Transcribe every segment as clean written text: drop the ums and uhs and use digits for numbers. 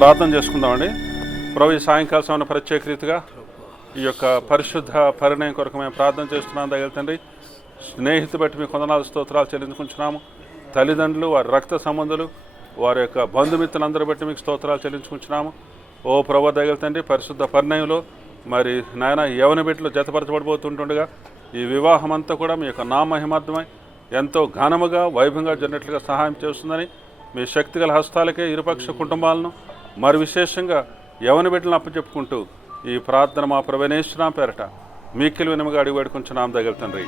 ప్రార్థన చేసుకుందామండి. ప్రభు ఈ సాయంకాల సమయంలో ప్రత్యేక రీతిగా ఈ యొక్క పరిశుద్ధ పరిణయం కొరకు మేము ప్రార్థన చేస్తున్నాం. దగ్గర తండ్రి, స్నేహితు బట్టి మీ కొందనాలు స్తోత్రాలు చెల్లించుకుంటున్నాము. తల్లిదండ్రులు, వారి రక్త సంబంధులు, వారి యొక్క బంధుమిత్రులందరూ బట్టి మీకు స్తోత్రాలు చెల్లించుకుంటున్నాము. ఓ ప్రభు దగ్గర తండ్రి, పరిశుద్ధ పరిణయంలో మరి నాయన యవన బిడ్డలు జతపరచబడిపోతుంటుండగా ఈ వివాహం అంతా కూడా మీ యొక్క నామహిమార్థమై ఎంతో ఘనముగా వైభవంగా జరిగినట్లుగా సహాయం చేస్తుందని మీ శక్తిగల హస్తాలకే ఇరుపక్ష కుటుంబాలను మరి విశేషంగా యవన బిడ్డలను అప్పచెప్పుకుంటూ ఈ ప్రార్థన మా ప్రవేశించిన పేరట మీకిలు వినముగా అడిగి వేడుకుంటున్నాం దగ్గర తండ్రి.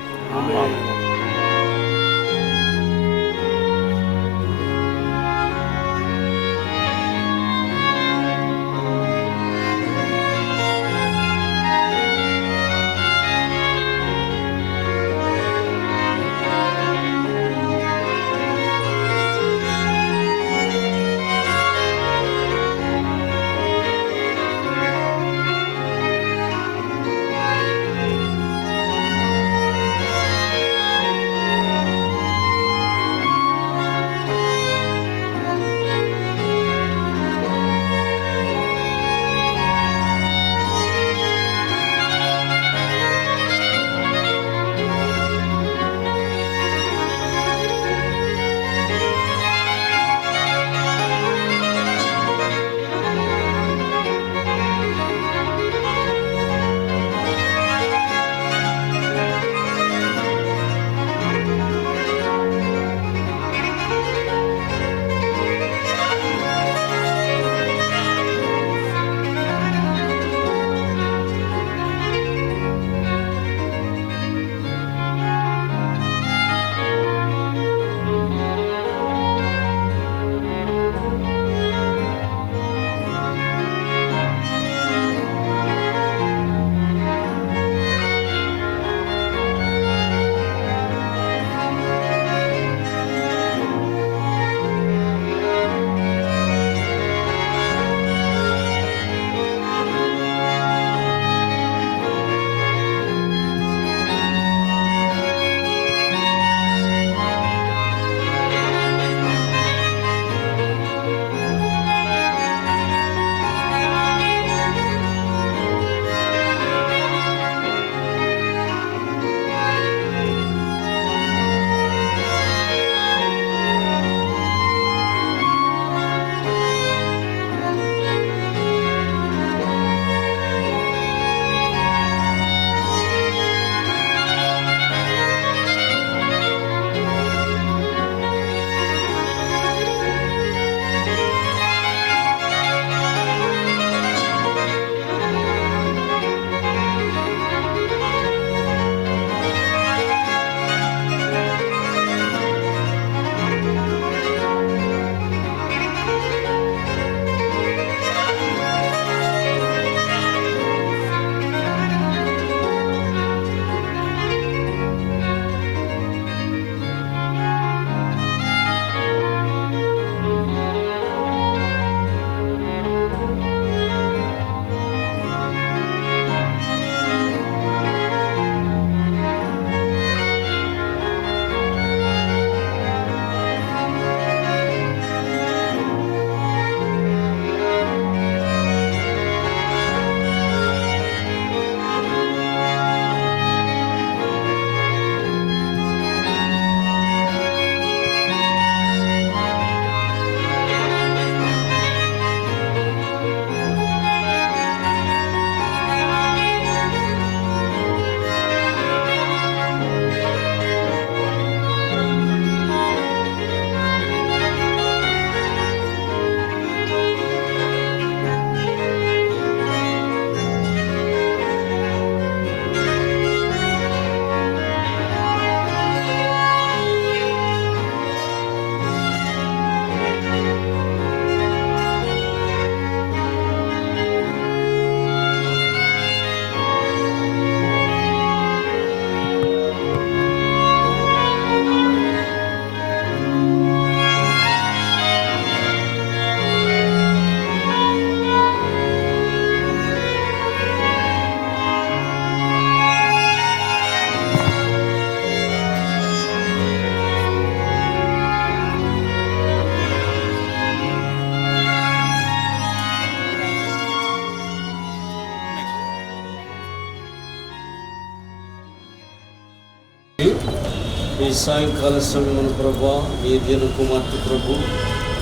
ఈ సాయంకాల సమయం ప్రభా, ఈ దిన కుమార్తె ప్రభు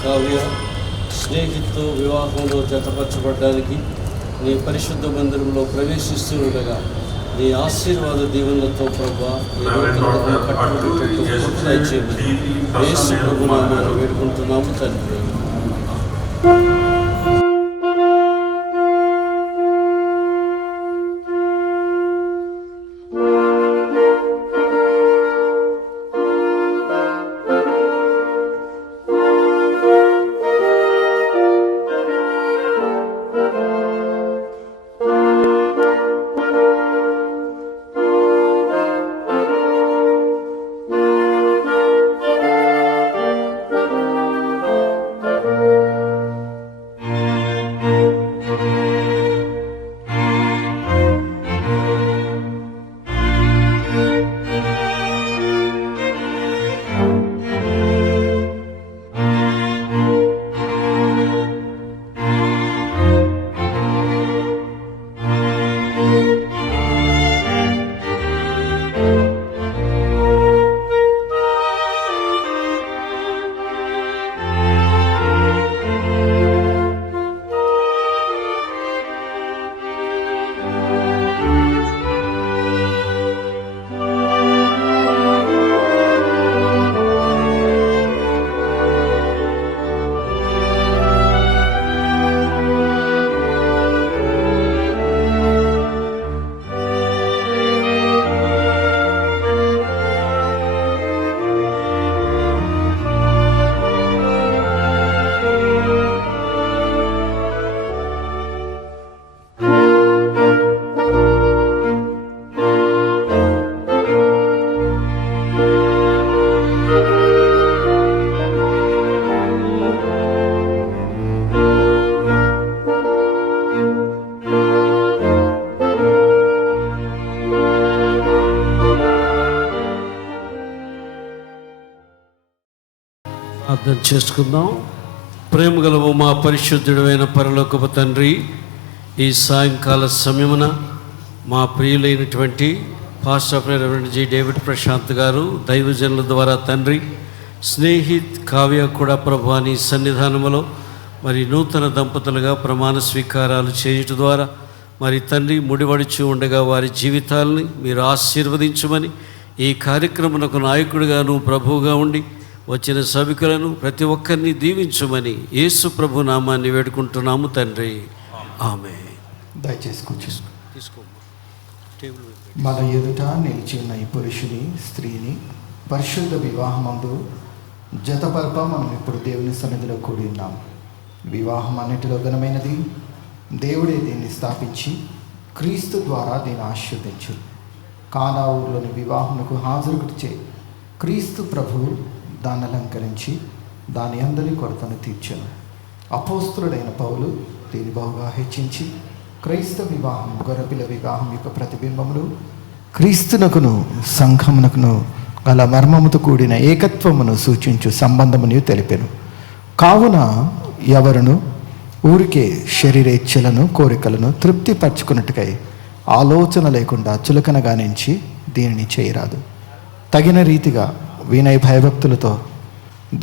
కావ్య స్నేహితుతో వివాహంలో జతపరచబడ్డానికి నీ పరిశుద్ధ మందిరంలో ప్రవేశిస్తూ ఉండగా నీ ఆశీర్వాద దీవెనలతో ప్రభా ఈ నూతన కట్టుబడి యేసు ప్రభు నామమున వేడుకుంటున్నాము తండ్రి. అర్థం చేసుకుందాం. ప్రేమగలవు మా పరిశుద్ధుడైన పరలోకపు తండ్రి, ఈ సాయంకాల సమయమున మా ప్రియులైనటువంటి pastor reverend G David Prashanth గారు దైవజనుల ద్వారా తండ్రి స్నేహిత్ కావ్య కూడా ప్రభు నీ సన్నిధానములో మరి నూతన దంపతులుగా ప్రమాణ స్వీకారాలు చేయుట ద్వారా మరి తండ్రి ముడివడుచు ఉండగా వారి జీవితాలని మీరు ఆశీర్వదించమని, ఈ కార్యక్రమమునకు నాయకుడిగాను ప్రభువుగా ఉండి వచ్చిన సభికులను ప్రతి ఒక్కరిని దీవించమని యేసు ప్రభు నామాన్ని వేడుకుంటున్నాము తండ్రి. ఆమేన్. దయచేసి తీసుకో. మన ఎదుట నిలిచి ఉన్న ఈ పురుషుని స్త్రీని పరిశుద్ధ వివాహమందు జతపరప మనం ఇప్పుడు దేవుని సన్నిధిలో కూడి ఉన్నాం. వివాహం అన్నిటిలో ఘనమైనది. దేవుడే దీన్ని స్థాపించి క్రీస్తు ద్వారా దీన్ని ఆశీర్వదించు. కానా ఊర్లోని వివాహమునకు హాజరుచే క్రీస్తు ప్రభువు దాన్ని అలంకరించి దాని అందరి కొరతను తీర్చాను. అపోస్తులుడైన పౌలు దీన్ని బహుగా హెచ్చించి క్రైస్తవ వివాహం గొర్రెపిల్ల వివాహం యొక్క ప్రతిబింబములు క్రీస్తునకును సంఘమునకును గల మర్మముతో కూడిన ఏకత్వమును సూచించు సంబంధమును తెలిపెను. కావున ఎవరును ఊరికే శరీరేచ్ఛలను కోరికలను తృప్తిపరచుకున్నట్టుకై ఆలోచన లేకుండా చులకనగా నుంచి దీనిని చేయరాదు. తగిన రీతిగా వినయ భయభక్తులతో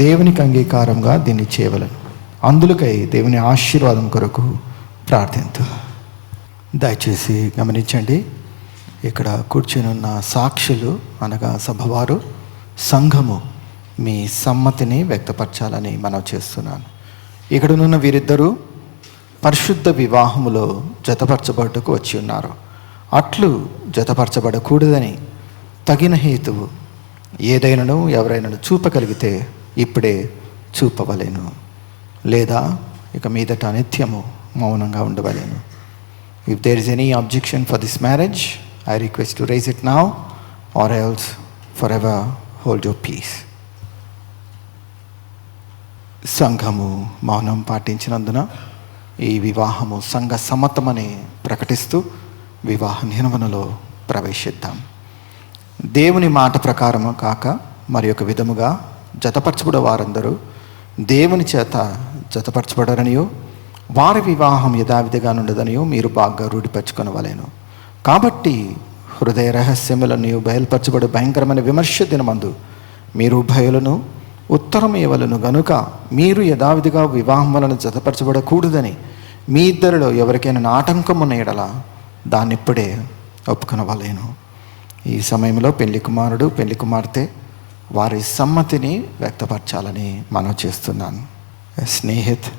దేవునికి అంగీకారంగా దీన్ని చేయవలను. అందులకై దేవుని ఆశీర్వాదం కొరకు ప్రార్థించు. దయచేసి గమనించండి, ఇక్కడ కూర్చొని ఉన్న సాక్షులు అనగా సభవారు సంఘము మీ సమ్మతిని వ్యక్తపరచాలని మనం చేస్తున్నాను. ఇక్కడనున్న వీరిద్దరూ పరిశుద్ధ వివాహములో జతపరచబడుటకు వచ్చి ఉన్నారు. అట్లు జతపరచబడకూడదని తగిన హేతువు ఏదైనాను ఎవరైనాను చూపగలిగితే ఇప్పుడే చూపవలేను, లేదా ఇక మీదట నిత్యము మౌనంగా ఉండవలేను. If there is any objection for this marriage, I request to raise it now or else forever hold your peace. సంఘము మౌనం పాటించినందున ఈ వివాహము సంఘ సమ్మతమని ప్రకటిస్తూ వివాహ నిర్వహణలో ప్రవేశిద్దాం. దేవుని మాట ప్రకారము కాక మరి ఒక విధముగా జతపరచబడే వారందరూ దేవుని చేత జతపరచబడరనియో వారి వివాహం యథావిధిగా నుండదనియో మీరు బాగా రూఢిపరచుకొనవలెను. కాబట్టి హృదయ రహస్యములను నీవు బయలుపరచబడు భయంకరమైన విమర్శ దినమందు మీరు ఉభయులను ఉత్తరమేవలను గనుక మీరు యథావిధిగా వివాహం వలన జతపరచబడకూడదని మీ ఇద్దరిలో ఎవరికైనా ఆటంకం ఉన్న ఎడల దాన్ని ఇప్పుడే ఒప్పుకొనవలేను. ఈ సమయంలో పెళ్లి కుమారుడు పెళ్లి కుమార్తె వారి సమ్మతిని వ్యక్తపరచాలని మనం చేస్తున్నాను. స్నేహిత్,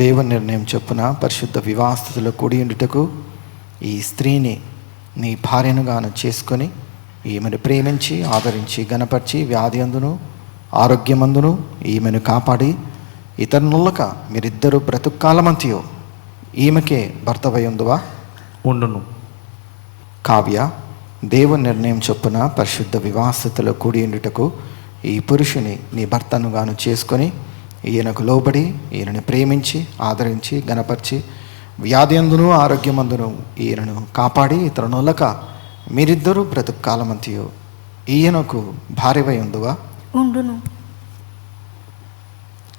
దేవుని నిర్ణయం చొప్పున పరిశుద్ధ వివాహస్థితిలో కూడి ఉండుటకు ఈ స్త్రీని నీ భార్యనుగాను చేసుకొని ఈమెను ప్రేమించి ఆదరించి గణపరిచి వ్యాధి అందును ఆరోగ్యమందును ఈమెను కాపాడి ఇతరులక మీరిద్దరూ బ్రతుకాలమంతియో ఈమెకే భర్తవై ఉందువా ఉండును. కావ్య, దేవుని నిర్ణయం చొప్పున పరిశుద్ధ వివాహస్థితిలో కూడి ఉండుటకు ఈ పురుషుని నీ భర్తనుగాను చేసుకొని ఈయనకు లోబడి ఈయనను ప్రేమించి ఆదరించి గణపరిచి వ్యాధి అందును ఆరోగ్యమందును ఈయనను కాపాడి ఇతరులక మీరిద్దరూ బ్రతుకాలమంతియో ఈయనకు భార్యవై ఉందువా ఉండును.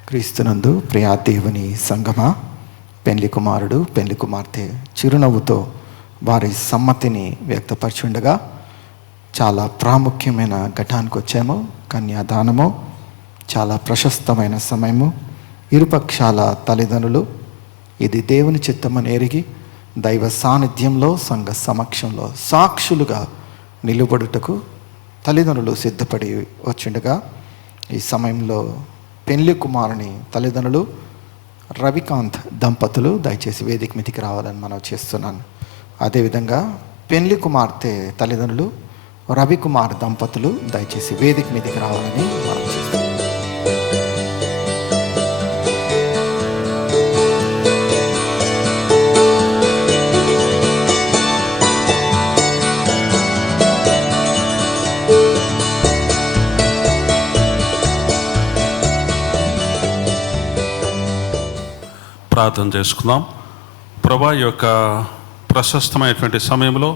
క్రీస్తునందు ప్రియా దేవుని సంగమా, పెళ్లి కుమారుడు పెళ్లి కుమార్తె చిరునవ్వుతో వారి సమ్మతిని వ్యక్తపరచుండగా చాలా ప్రాముఖ్యమైన ఘటానికి వచ్చాము. కన్యాదానము చాలా ప్రశస్తమైన సమయము. ఇరుపక్షాల తల్లిదండ్రులు ఇది దేవుని చిత్తమని ఎరిగి దైవ సాన్నిధ్యంలో సంఘ సమక్షంలో సాక్షులుగా నిలబడుటకు తల్లిదండ్రులు సిద్ధపడి వచ్చిండగా ఈ సమయంలో పెళ్లి కుమారుని తల్లిదండ్రులు రవికాంత్ దంపతులు దయచేసి వేదిక మీదికి రావాలని మనం చేస్తున్నాను. అదేవిధంగా పెళ్లి కుమార్తె తల్లిదండ్రులు రవికుమార్ దంపతులు దయచేసి వేదిక మీదికి రావాలని మనం చేస్తున్నాం. ప్రార్థన చేసుకుందాం. ప్రభా యొక్క ప్రశస్తమైనటువంటి సమయంలో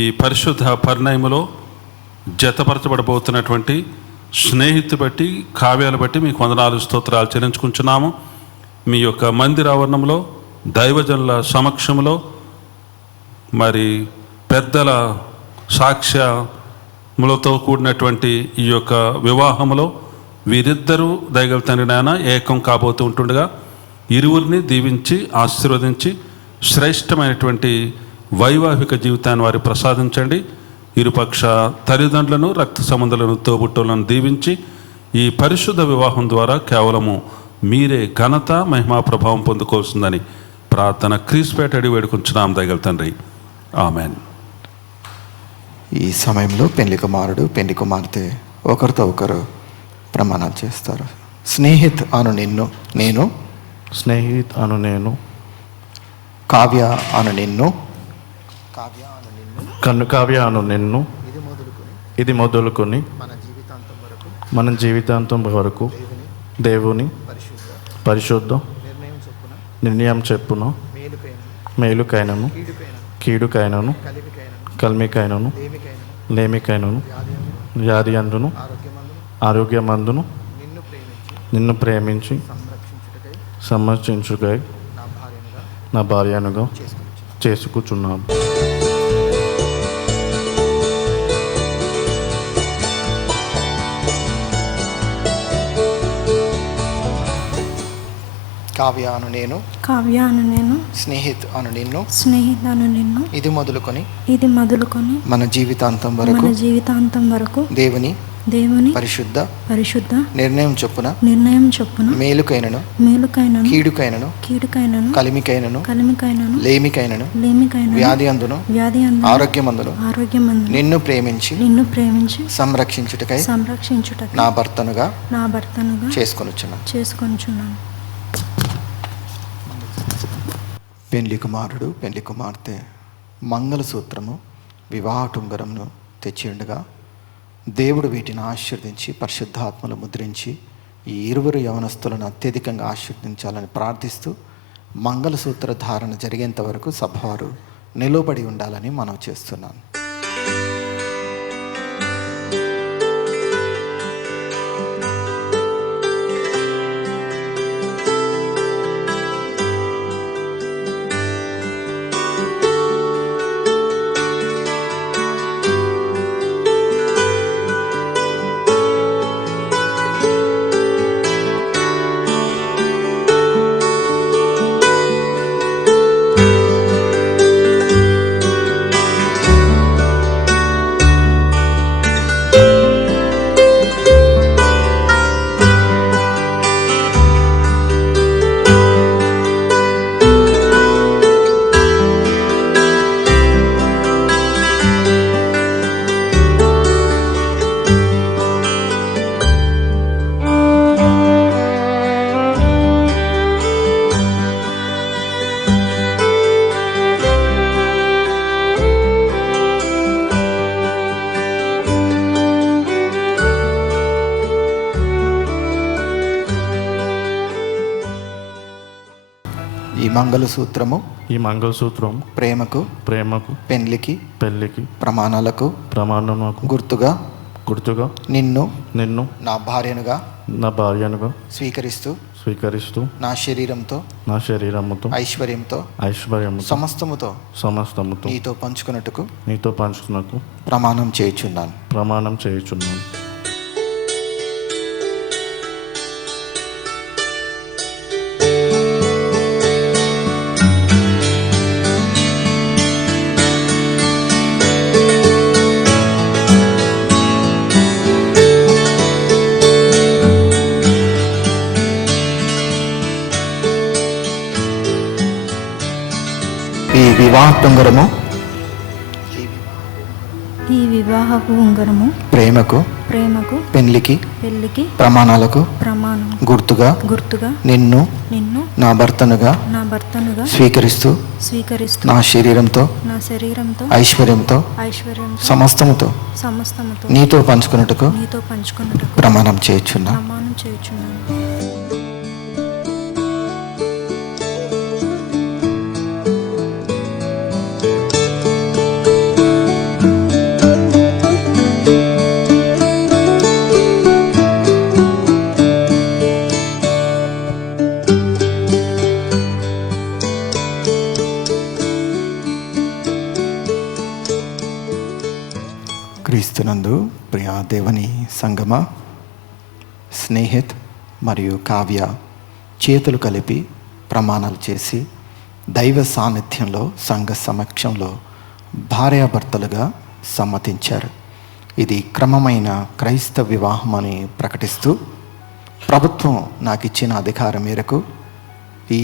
ఈ పరిశుద్ధ పరిణయములో జతపరచబడబోతున్నటువంటి స్నేహితు బట్టి కావ్యాలు బట్టి మీకు వందనాలు స్తోత్రాలు చెల్లించుకుంటున్నాము. మీ యొక్క మందిర ఆవరణంలో దైవజనుల సమక్షంలో మరి పెద్దల సాక్ష్యములతో కూడినటువంటి ఈ యొక్క వివాహములో వీరిద్దరూ దయగల తండ్రి నాయన ఏకం కాబోతూ ఉంటుండగా ఇరువురిని దీవించి ఆశీర్వదించి శ్రేష్టమైనటువంటి వైవాహిక జీవితాన్ని వారికి ప్రసాదించండి. ఇరుపక్ష తల్లిదండ్రులను రక్త సంబంధాలను తోబుట్టులను దీవించి ఈ పరిశుద్ధ వివాహం ద్వారా కేవలము మీరే ఘనత మహిమా ప్రభావం పొందుకోవాల్సిందని ప్రార్థన క్రీస్తుపేట అడిగి వేడుకుంటున్నాం దయగల తండ్రి. ఆమెన్. ఈ సమయంలో పెళ్లి కుమారుడు పెళ్లి కుమార్తె ఒకరితో ఒకరు ప్రమాణాలు చేస్తారు. స్నేహిత్ అను నిన్ను నేను, స్నేహిత్ అను నేను, కావ్య అను నిన్ను, కావ్య అను నిన్ను ఇది మొదలుకొని మన జీవితాంతం వరకు దేవుని పరిశుద్ధ నిర్ణయం చెప్పున మేలుకైనను కీడుకైనను కలిమికైనను లేమికైనను వ్యాధి అందును ఆరోగ్యమందును నిన్ను ప్రేమించి సంరక్షించుకై నా భార్యనుగా చేసుకుచున్నాను. కావ్య అను నేను, కావ్య అను నేను, స్నేహిత్ అను నిన్ను, స్నేహిత్ అను నిన్ను ఇది మొదలుకొని మన జీవితాంతం వరకు దేవుని పరిశుద్ధ నిర్ణయం చొప్పున మేలుకైనను కీడుకైనను కలిమికైనను లేమికైనను వ్యాధి అందును ఆరోగ్యమందును నిన్ను ప్రేమించి సంరక్షించుటకై నా భర్తనుగా చేసుకొనుచున్నాను. పెళ్లి కుమారుడు పెళ్లి కుమార్తె మంగళసూత్రము వివాహ టుంగరమును తెచ్చి ఉండగా దేవుడు వీటిని ఆశీర్వదించి పరిశుద్ధాత్మలు ముద్రించి ఈ ఇరువురు యవనస్తులను అత్యధికంగా ఆశీర్వదించాలని ప్రార్థిస్తూ మంగళసూత్ర ధారణ జరిగేంత వరకు సభవారు నిలబడి ఉండాలని మనం చేస్తున్నాను. మంగళసూత్రము ఈ మంగళసూత్రం ప్రేమకు ప్రేమకు పెండ్లికి పెళ్ళికి ప్రమాణాలకు ప్రమాణములకు గుర్తుగా నిన్ను నిన్ను నా భార్యనుగా నా భార్యనుగా స్వీకరిస్తూ నా శరీరముతో ఐశ్వర్యంతో సమస్తముతో నీతో పంచుకున్నట్టుకు ప్రమాణం చేయుచున్నాను. ఈ వివాహపు ఉంగరము ప్రేమకు పెండ్లికి ప్రమాణాలకు గుర్తుగా నిన్ను నా భర్తనుగా స్వీకరిస్తూ నా శరీరంతో ఐశ్వర్యంతో సమస్తముతో నీతో పంచుకున్నట్టుకు ప్రమాణం చేయుచున్నాను. క్రీస్తునందు ప్రియా దేవుని సంగమ, స్నేహిత్ మరియు కావ్య చేతులు కలిపి ప్రమాణాలు చేసి దైవ సాన్నిధ్యంలో సంఘ సమక్షంలో భార్యాభర్తలుగా సమ్మతించారు. ఇది క్రమమైన క్రైస్తవ వివాహం అని ప్రకటిస్తూ ప్రభుత్వం నాకు ఇచ్చిన అధికారం మేరకు ఈ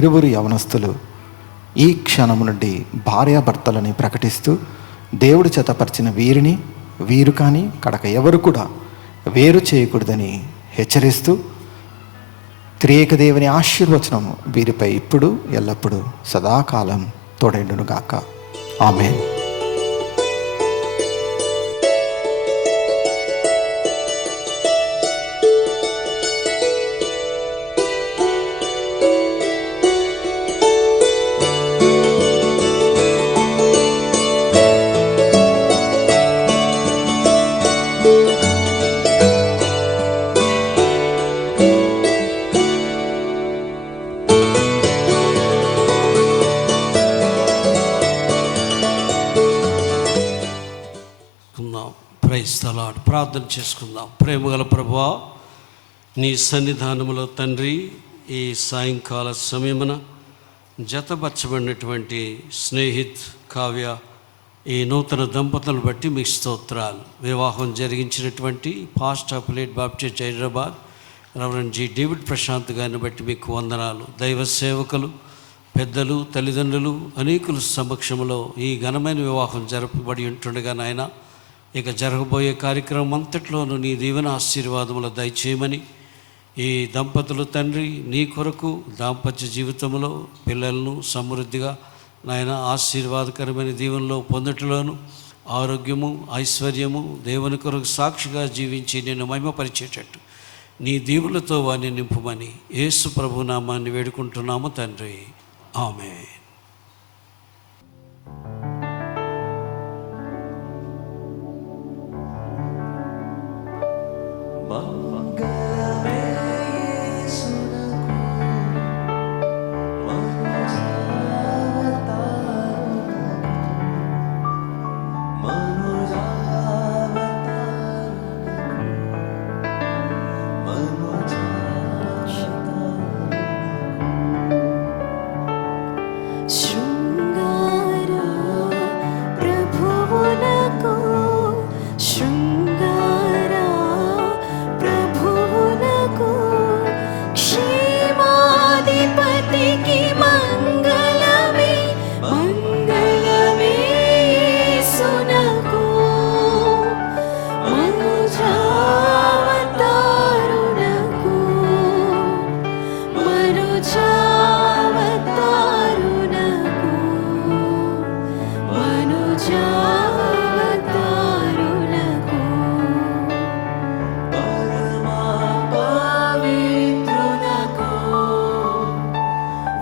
ఇరువురు యవనస్తులు ఈ క్షణం నుండి భార్యాభర్తలని ప్రకటిస్తూ దేవుడు చేతపరిచిన వీరు కానీ కడక ఎవరు కూడా వేరు చేయకూడదని హెచ్చరిస్తూ త్రియేక దేవుని ఆశీర్వచనం వీరిపై ఇప్పుడు ఎల్లప్పుడూ సదాకాలం తోడైండునుగాక. ఆమేన్. ప్రార్థన చేసుకుందాం. ప్రేమగల ప్రభువా, నీ సన్నిధానములో తండ్రి, ఈ సాయంకాల సమయమున జతపరచబడినటువంటి స్నేహిత్ కావ్య ఈ నూతన దంపతులను బట్టి మీకు స్తోత్రాలు. వివాహం జరిగించినటువంటి past of late Baptist Hyderabad reverend G David Prashanth గారిని బట్టి మీకు వందనాలు. దైవ సేవకులు, పెద్దలు, తల్లిదండ్రులు అనేకుల సమక్షంలో ఈ ఘనమైన వివాహం జరపబడి ఉంటుండగా నాయన, ఇక జరగబోయే కార్యక్రమం అంతట్లోనూ నీ దీవెన ఆశీర్వాదములు దయచేయమని, ఈ దంపతులు తండ్రి నీ కొరకు దాంపత్య జీవితంలో పిల్లలను సమృద్ధిగా నాయన ఆశీర్వాదకరమైన దీవెనలో పొందటలోను ఆరోగ్యము, ఐశ్వర్యము, దేవుని కొరకు సాక్షిగా జీవించి నేను మహిమపరిచేటట్టు నీ దీవులతో వారిని నింపుమని యేసు ప్రభు నామాన్ని వేడుకుంటున్నాము తండ్రి. ఆమేన్.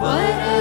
What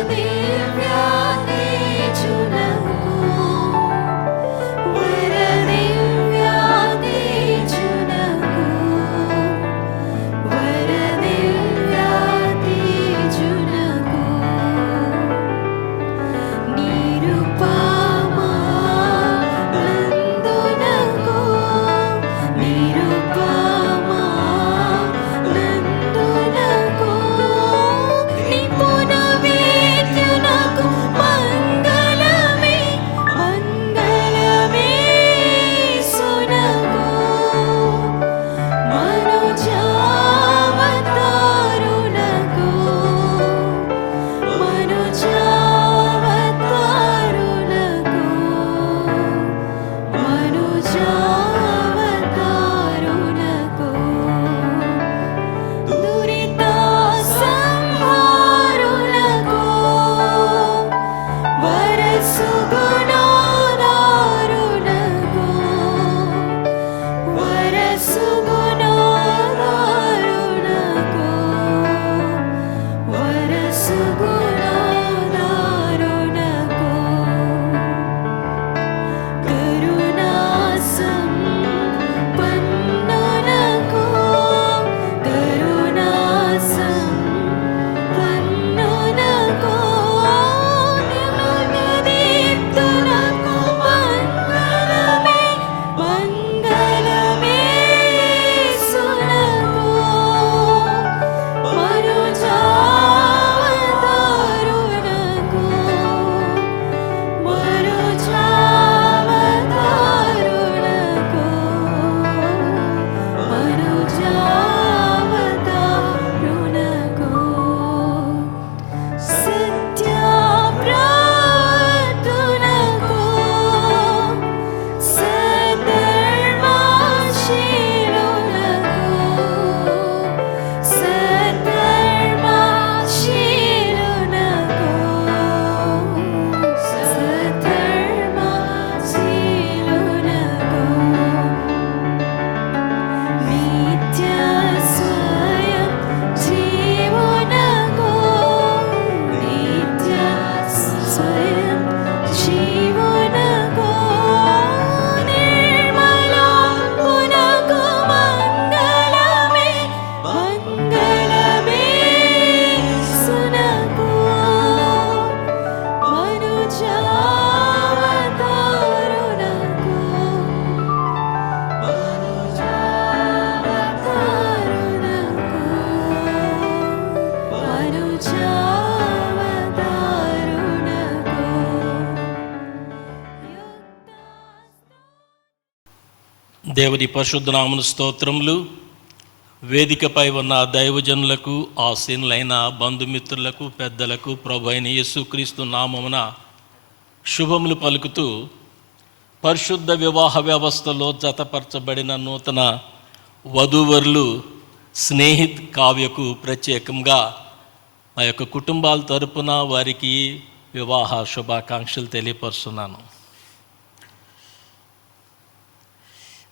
దేవుని పరిశుద్ధ నామమున స్తోత్రములు. వేదికపై ఉన్న దైవజనులకు, ఆసీనులైన బంధుమిత్రులకు, పెద్దలకు ప్రభు అయిన యేసుక్రీస్తు నామమున శుభములు పలుకుతూ, పరిశుద్ధ వివాహ వ్యవస్థలో జతపరచబడిన నూతన వధూవరులు స్నేహిత్ కావ్యకు ప్రత్యేకంగా మా యొక్క కుటుంబాల తరపున వారికి వివాహ శుభాకాంక్షలు తెలియపరుస్తున్నాను.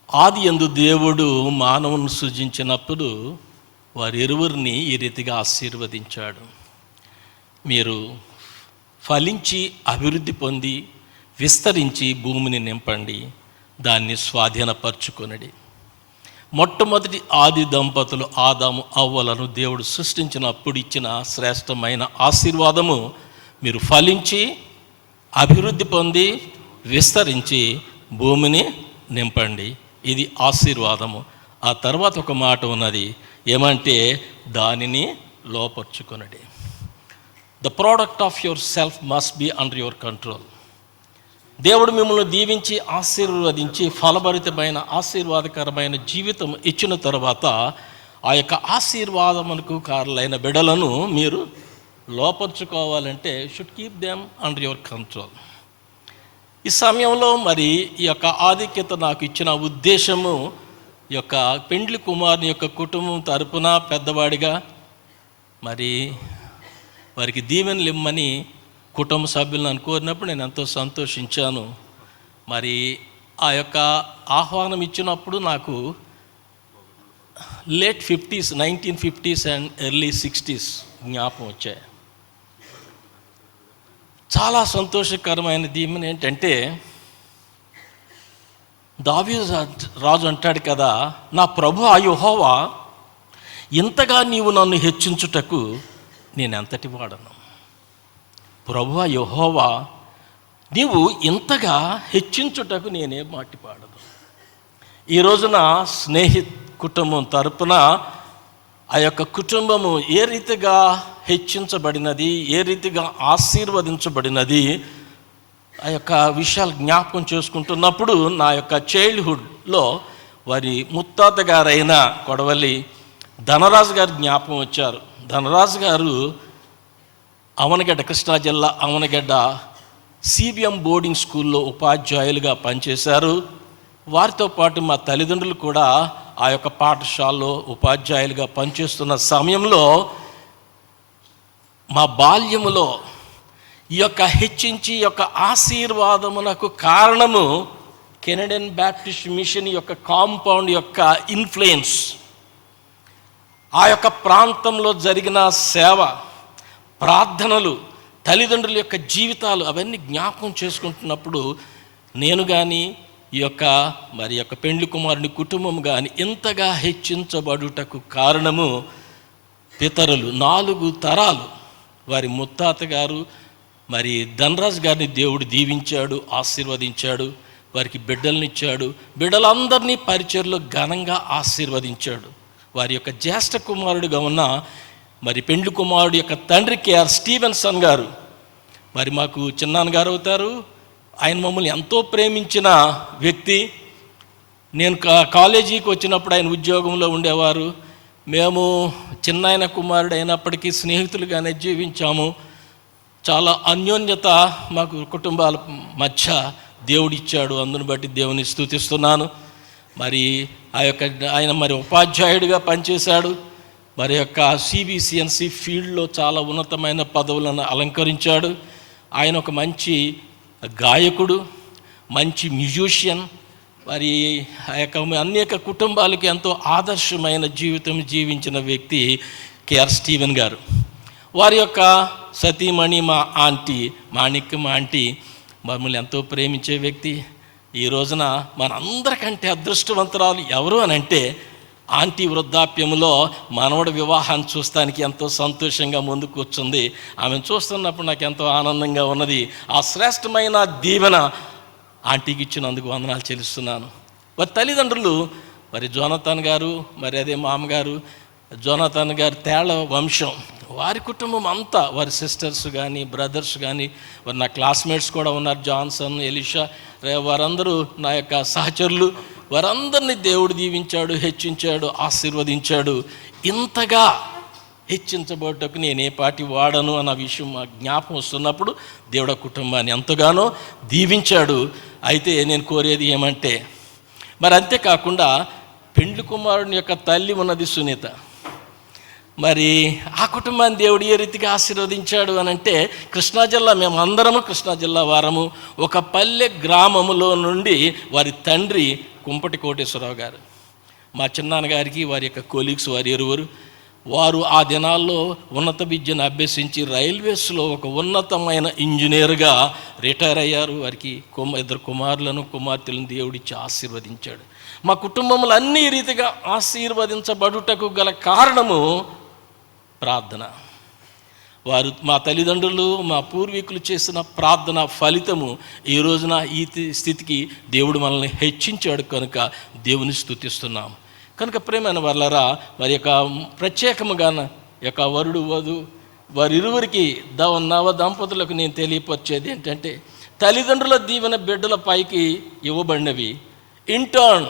ఆది యందు దేవుడు మానవుని సృజించినప్పుడు వారిరువురిని ఈ రీతిగా ఆశీర్వదించాడు. మీరు ఫలించి అభివృద్ధి పొంది విస్తరించి భూమిని నింపండి, దాన్ని స్వాధీనపరచుకొనడి. మొట్టమొదటి ఆది దంపతులు ఆదాము అవ్వలను దేవుడు సృష్టించినప్పుడు ఇచ్చిన శ్రేష్టమైన ఆశీర్వాదము, మీరు ఫలించి అభివృద్ధి పొంది విస్తరించి భూమిని నింపండి. ఇది ఆశీర్వాదము. ఆ తర్వాత ఒక మాట ఉన్నది, ఏమంటే దానిని లోపర్చుకొనడి. The product of your self must be under your control. దేవుడు మిమ్మల్ని దీవించి ఆశీర్వదించి ఫలభరితమైన ఆశీర్వాదకరమైన జీవితం ఇచ్చిన తర్వాత ఆ యొక్క ఆశీర్వాదమునకు కారణలైన బిడ్డలను మీరు లోపర్చుకోవాలంటే should keep them under your control. ఈ సమయంలో మరి ఈ యొక్క ఆధిక్యత నాకు ఇచ్చిన ఉద్దేశము, ఈ యొక్క పెండ్లి కుమారుని యొక్క కుటుంబం తరపున పెద్దవాడిగా మరి వారికి దీవెనలు ఇమ్మని కుటుంబ సభ్యులను కోరినప్పుడు నేను ఎంతో సంతోషించాను. మరి ఆ యొక్క ఆహ్వానం ఇచ్చినప్పుడు నాకు late 50s 1950s and early 60s జ్ఞాపకం వచ్చాయి. చాలా సంతోషకరమైన దీవెన ఏంటంటే, దావీదు రాజు అంటాడు కదా, నా ప్రభు యెహోవా, ఇంతగా నీవు నన్ను హెచ్చించుటకు నేనెంతటి వాడను. ప్రభువా యెహోవా, నీవు ఇంతగా హెచ్చించుటకు నేనే మాటి పాడను. ఈ రోజున స్నేహిత్ కుటుంబం తరపున ఆ యొక్క కుటుంబము ఏ రీతిగా హెచ్చించబడినది, ఏ రీతిగా ఆశీర్వదించబడినది, ఆ యొక్క విషయాలు జ్ఞాపకం చేసుకుంటున్నప్పుడు నా యొక్క చైల్డ్హుడ్లో వారి ముత్తాత గారైన కొడవలి ధనరాజు గారు జ్ఞాపకం వచ్చారు. ధనరాజు గారు అవనగడ్డ, కృష్ణా జిల్లా అవనగడ్డ సిబిఎం బోర్డింగ్ స్కూల్లో ఉపాధ్యాయులుగా పనిచేశారు. వారితో పాటు మా తల్లిదండ్రులు కూడా ఆ యొక్క పాఠశాలలో ఉపాధ్యాయులుగా పనిచేస్తున్న సమయంలో మా బాల్యములో ఈ యొక్క హెచ్చించి ఈ యొక్క ఆశీర్వాదమునకు కారణము కెనడియన్ బ్యాప్టిస్ట్ మిషన్ యొక్క కాంపౌండ్ యొక్క ఇన్ఫ్లుయెన్స్, ఆ యొక్క ప్రాంతంలో జరిగిన సేవ, ప్రార్థనలు, తల్లిదండ్రుల యొక్క జీవితాలు అవన్నీ జ్ఞాపకం చేసుకుంటున్నప్పుడు నేను కానీ ఈ యొక్క మరి యొక్క పెండ్లి కుమారుని కుటుంబం కానీ ఎంతగా హెచ్చించబడుటకు కారణము పితరులు 4 తరాలు వారి ముత్తాత గారు మరి ధనరాజు గారిని దేవుడు దీవించాడు, ఆశీర్వదించాడు, వారికి బిడ్డలనిచ్చాడు, బిడ్డలందరినీ పరిచర్లో ఘనంగా ఆశీర్వదించాడు. వారి యొక్క జ్యేష్ఠ కుమారుడిగా ఉన్న మరి పెండ్లి కుమారుడు యొక్క తండ్రి కేఆర్ స్టీవెన్సన్ గారు మరి మాకు చిన్నాన్నగారు అవుతారు. ఆయన మమ్మల్ని ఎంతో ప్రేమించిన వ్యక్తి. నేను కాలేజీకి వచ్చినప్పుడు ఆయన ఉద్యోగంలో ఉండేవారు. మేము చిన్నాయన కుమారుడు అయినప్పటికీ స్నేహితులుగానే జీవించాము. చాలా అన్యోన్యత మాకు కుటుంబాల మధ్య దేవుడిచ్చాడు. అందుని బట్టి దేవుని స్తుతిస్తున్నాను. మరి ఆయన మరి ఉపాధ్యాయుడిగా పనిచేశాడు. మరి యొక్క సిబిసిఎన్సి ఫీల్డ్లో చాలా ఉన్నతమైన పదవులను అలంకరించాడు. ఆయన ఒక మంచి గాయకుడు, మంచి మ్యూజిషియన్. మరి ఆ యొక్క అనేక కుటుంబాలకు ఎంతో ఆదర్శమైన జీవితం జీవించిన వ్యక్తి కేఆర్ స్టీవెన్ గారు. వారి యొక్క సతీమణి మా ఆంటీ మాణిక్యం ఆంటీ మమ్మల్ని ఎంతో ప్రేమించే వ్యక్తి. ఈ రోజున మనందరికంటే అదృష్టవంతురాలు ఎవరు అని అంటే ఆంటీ వృద్ధాప్యంలో మనవడి వివాహాన్ని చూస్తానికి ఎంతో సంతోషంగా ముందుకు వచ్చింది. ఆమెను చూస్తున్నప్పుడు నాకు ఎంతో ఆనందంగా ఉన్నది. ఆ శ్రేష్టమైన దీవెన ఆంటీకి ఇచ్చినందుకు వందనాలు చెల్లిస్తున్నాను. వారి తల్లిదండ్రులు మరి జోనతాన్ గారు, మరి అదే మామగారు జోనతాన్ గారు తేళ్ల వంశం. వారి కుటుంబం అంతా, వారి సిస్టర్స్ కానీ బ్రదర్స్ కానీ, వారు నా క్లాస్మేట్స్ కూడా ఉన్నారు, జాన్సన్, ఎలిషా, వారందరూ నా యొక్క సహచరులు. వారందరినీ దేవుడు దీవించాడు, హెచ్చించాడు, ఆశీర్వదించాడు. ఇంతగా హెచ్చించబడ్డకు నేను ఏ పాటి వాడను అన్న విషయం మా జ్ఞాపకం వస్తున్నప్పుడు దేవుడు ఆ కుటుంబాన్ని ఎంతగానో దీవించాడు. అయితే నేను కోరేది ఏమంటే, మరి అంతేకాకుండా పెండ్లి కుమారుని యొక్క తల్లి ఉన్నది సునీత. మరి ఆ కుటుంబాన్ని దేవుడు ఏ రీతిగా ఆశీర్వదించాడు అని అంటే, కృష్ణా జిల్లా, మేము అందరము కృష్ణా జిల్లా వారము. ఒక పల్లె గ్రామములో నుండి వారి తండ్రి కుంపటి కోటేశ్వరరావు గారు, మా చిన్నాన్నగారికి వారి యొక్క కొలీగ్స్ వారి ఇరువురు, వారు ఆ దినాల్లో ఉన్నత విద్యను అభ్యసించి రైల్వేస్లో ఒక ఉన్నతమైన ఇంజనీర్గా రిటైర్ అయ్యారు. వారికి 2 కుమారులను కుమార్తెలను దేవుడిచ్చి ఆశీర్వదించాడు. మా కుటుంబంలో అన్ని రీతిగా ఆశీర్వదించబడుటకు గల కారణము ప్రార్థన. వారు, మా తల్లిదండ్రులు, మా పూర్వీకులు చేసిన ప్రార్థన ఫలితము ఈ రోజున ఈ స్థితికి దేవుడు మనల్ని హెచ్చించాడు కనుక దేవుని స్తుతిస్తున్నాం. కనుక ప్రేమైన వాళ్ళరా, వారి యొక్క ప్రత్యేకముగా యొక్క వరుడు వధు వారిరువురికి నవ దంపతులకు నేను తెలియపరిచేది ఏంటంటే, తల్లిదండ్రుల దీవెన బిడ్డల పైకి ఇవ్వబడినవి. ఇంటర్న్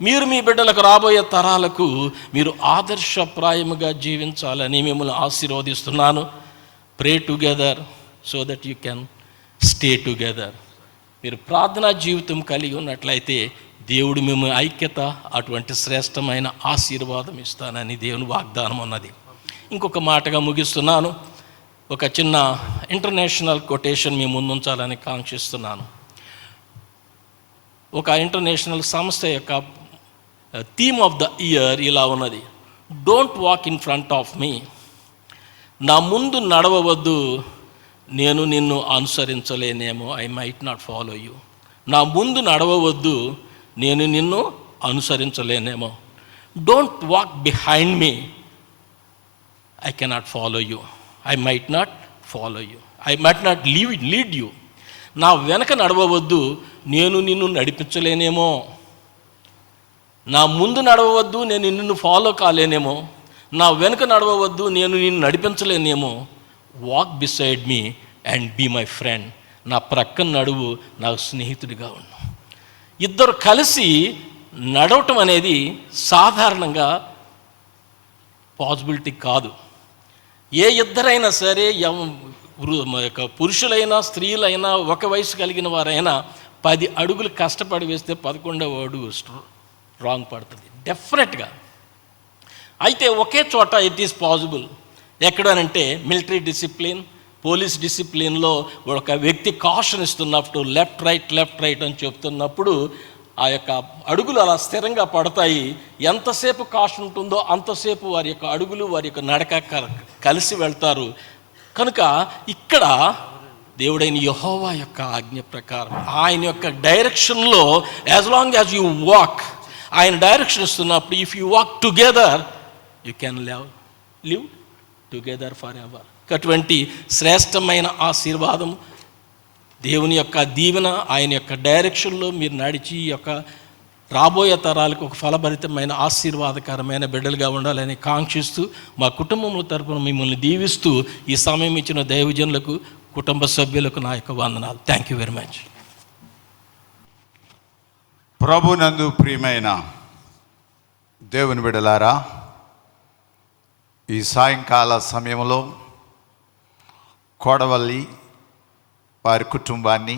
మీరు మీ బిడ్డలకు, రాబోయే తరాలకు మీరు ఆదర్శప్రాయముగా జీవించాలని మిమ్మల్ని ఆశీర్వదిస్తున్నాను. Pray together so that you can stay together. మీరు ప్రార్థనా జీవితం కలిగి ఉన్నట్లయితే దేవుడు మేము ఐక్యత, అటువంటి శ్రేష్టమైన ఆశీర్వాదం ఇస్తానని దేవుని వాగ్దానం ఉన్నది. ఇంకొక మాటగా ముగిస్తున్నాను. ఒక చిన్న ఇంటర్నేషనల్ కొటేషన్ మీ ముందుంచాలని కాంక్షిస్తున్నాను. ఒక ఇంటర్నేషనల్ సంస్థ యొక్క థీమ్ ఆఫ్ ద ఇయర్ ఇలా ఉన్నది: don't walk in front of me. నా ముందు నడవవద్దు, నేను నిన్ను అనుసరించలేనేమో, I might not follow you. నా ముందు నడవవద్దు, నేను నిన్ను అనుసరించలేనేమో. Don't walk behind me, I cannot follow you, I might not follow you, I might not lead you. నా వెనక నడవవద్దు, నేను నిన్ను నడిపించలేనేమో. నా ముందు నడవవద్దు, నేను నిన్ను ఫాలో కాలేనేమో. నా వెనుక నడవవద్దు, నేను నిన్ను నడిపించలేనేమో. Walk beside me and be my friend. నా ప్రక్కన నడువు, నాకు స్నేహితుడిగా ఉండు. ఇద్దరు కలిసి నడవటం అనేది సాధారణంగా పాసిబిలిటీ కాదు. ఏ ఇద్దరైనా సరే, పురుషులైనా స్త్రీలైనా, ఒక వయసు కలిగిన వారైనా 10 అడుగులు కష్టపడి వేస్తే 11వ అడుగు రాంగ్ పడుతుంది డెఫినెట్గా. అయితే ఒకే చోట ఇట్ ఈస్ పాసిబుల్. ఎక్కడనంటే మిలిటరీ డిసిప్లిన్, పోలీస్ డిసిప్లిన్లో ఒక వ్యక్తి కాషన్ ఇస్తున్నప్పుడు లెఫ్ట్ రైట్ అని చెప్తున్నప్పుడు ఆ యొక్క అడుగులు అలా స్థిరంగా పడతాయి. ఎంతసేపు కాషన్ ఉంటుందో అంతసేపు వారి యొక్క అడుగులు, వారి యొక్క నడక కలిసి వెళ్తారు. కనుక ఇక్కడ దేవుడైన యెహోవా యొక్క ఆజ్ఞ ప్రకారం, ఆయన యొక్క డైరెక్షన్లో as long as you walk, ఆయన డైరెక్షన్ ఇస్తున్నప్పుడు, if you walk together you can live together for ever. అటువంటి శ్రేష్టమైన ఆశీర్వాదం, దేవుని యొక్క దీవెన, ఆయన యొక్క డైరెక్షన్లో మీరు నడిచి ఈ యొక్క రాబోయే తరాలకు ఒక ఫలభరితమైన ఆశీర్వాదకరమైన బిడ్డలుగా ఉండాలని కాంక్షిస్తూ, మా కుటుంబముల తరపున మిమ్మల్ని దీవిస్తూ, ఈ సమయం ఇచ్చిన దైవజనులకు, కుటుంబ సభ్యులకు నా యొక్క వందనాలు. Thank you very much. ప్రభునందు ప్రియమైన దేవుని బిడ్డలారా, ఈ సాయంకాల సమయంలో కోడవల్లి వారి కుటుంబాన్ని,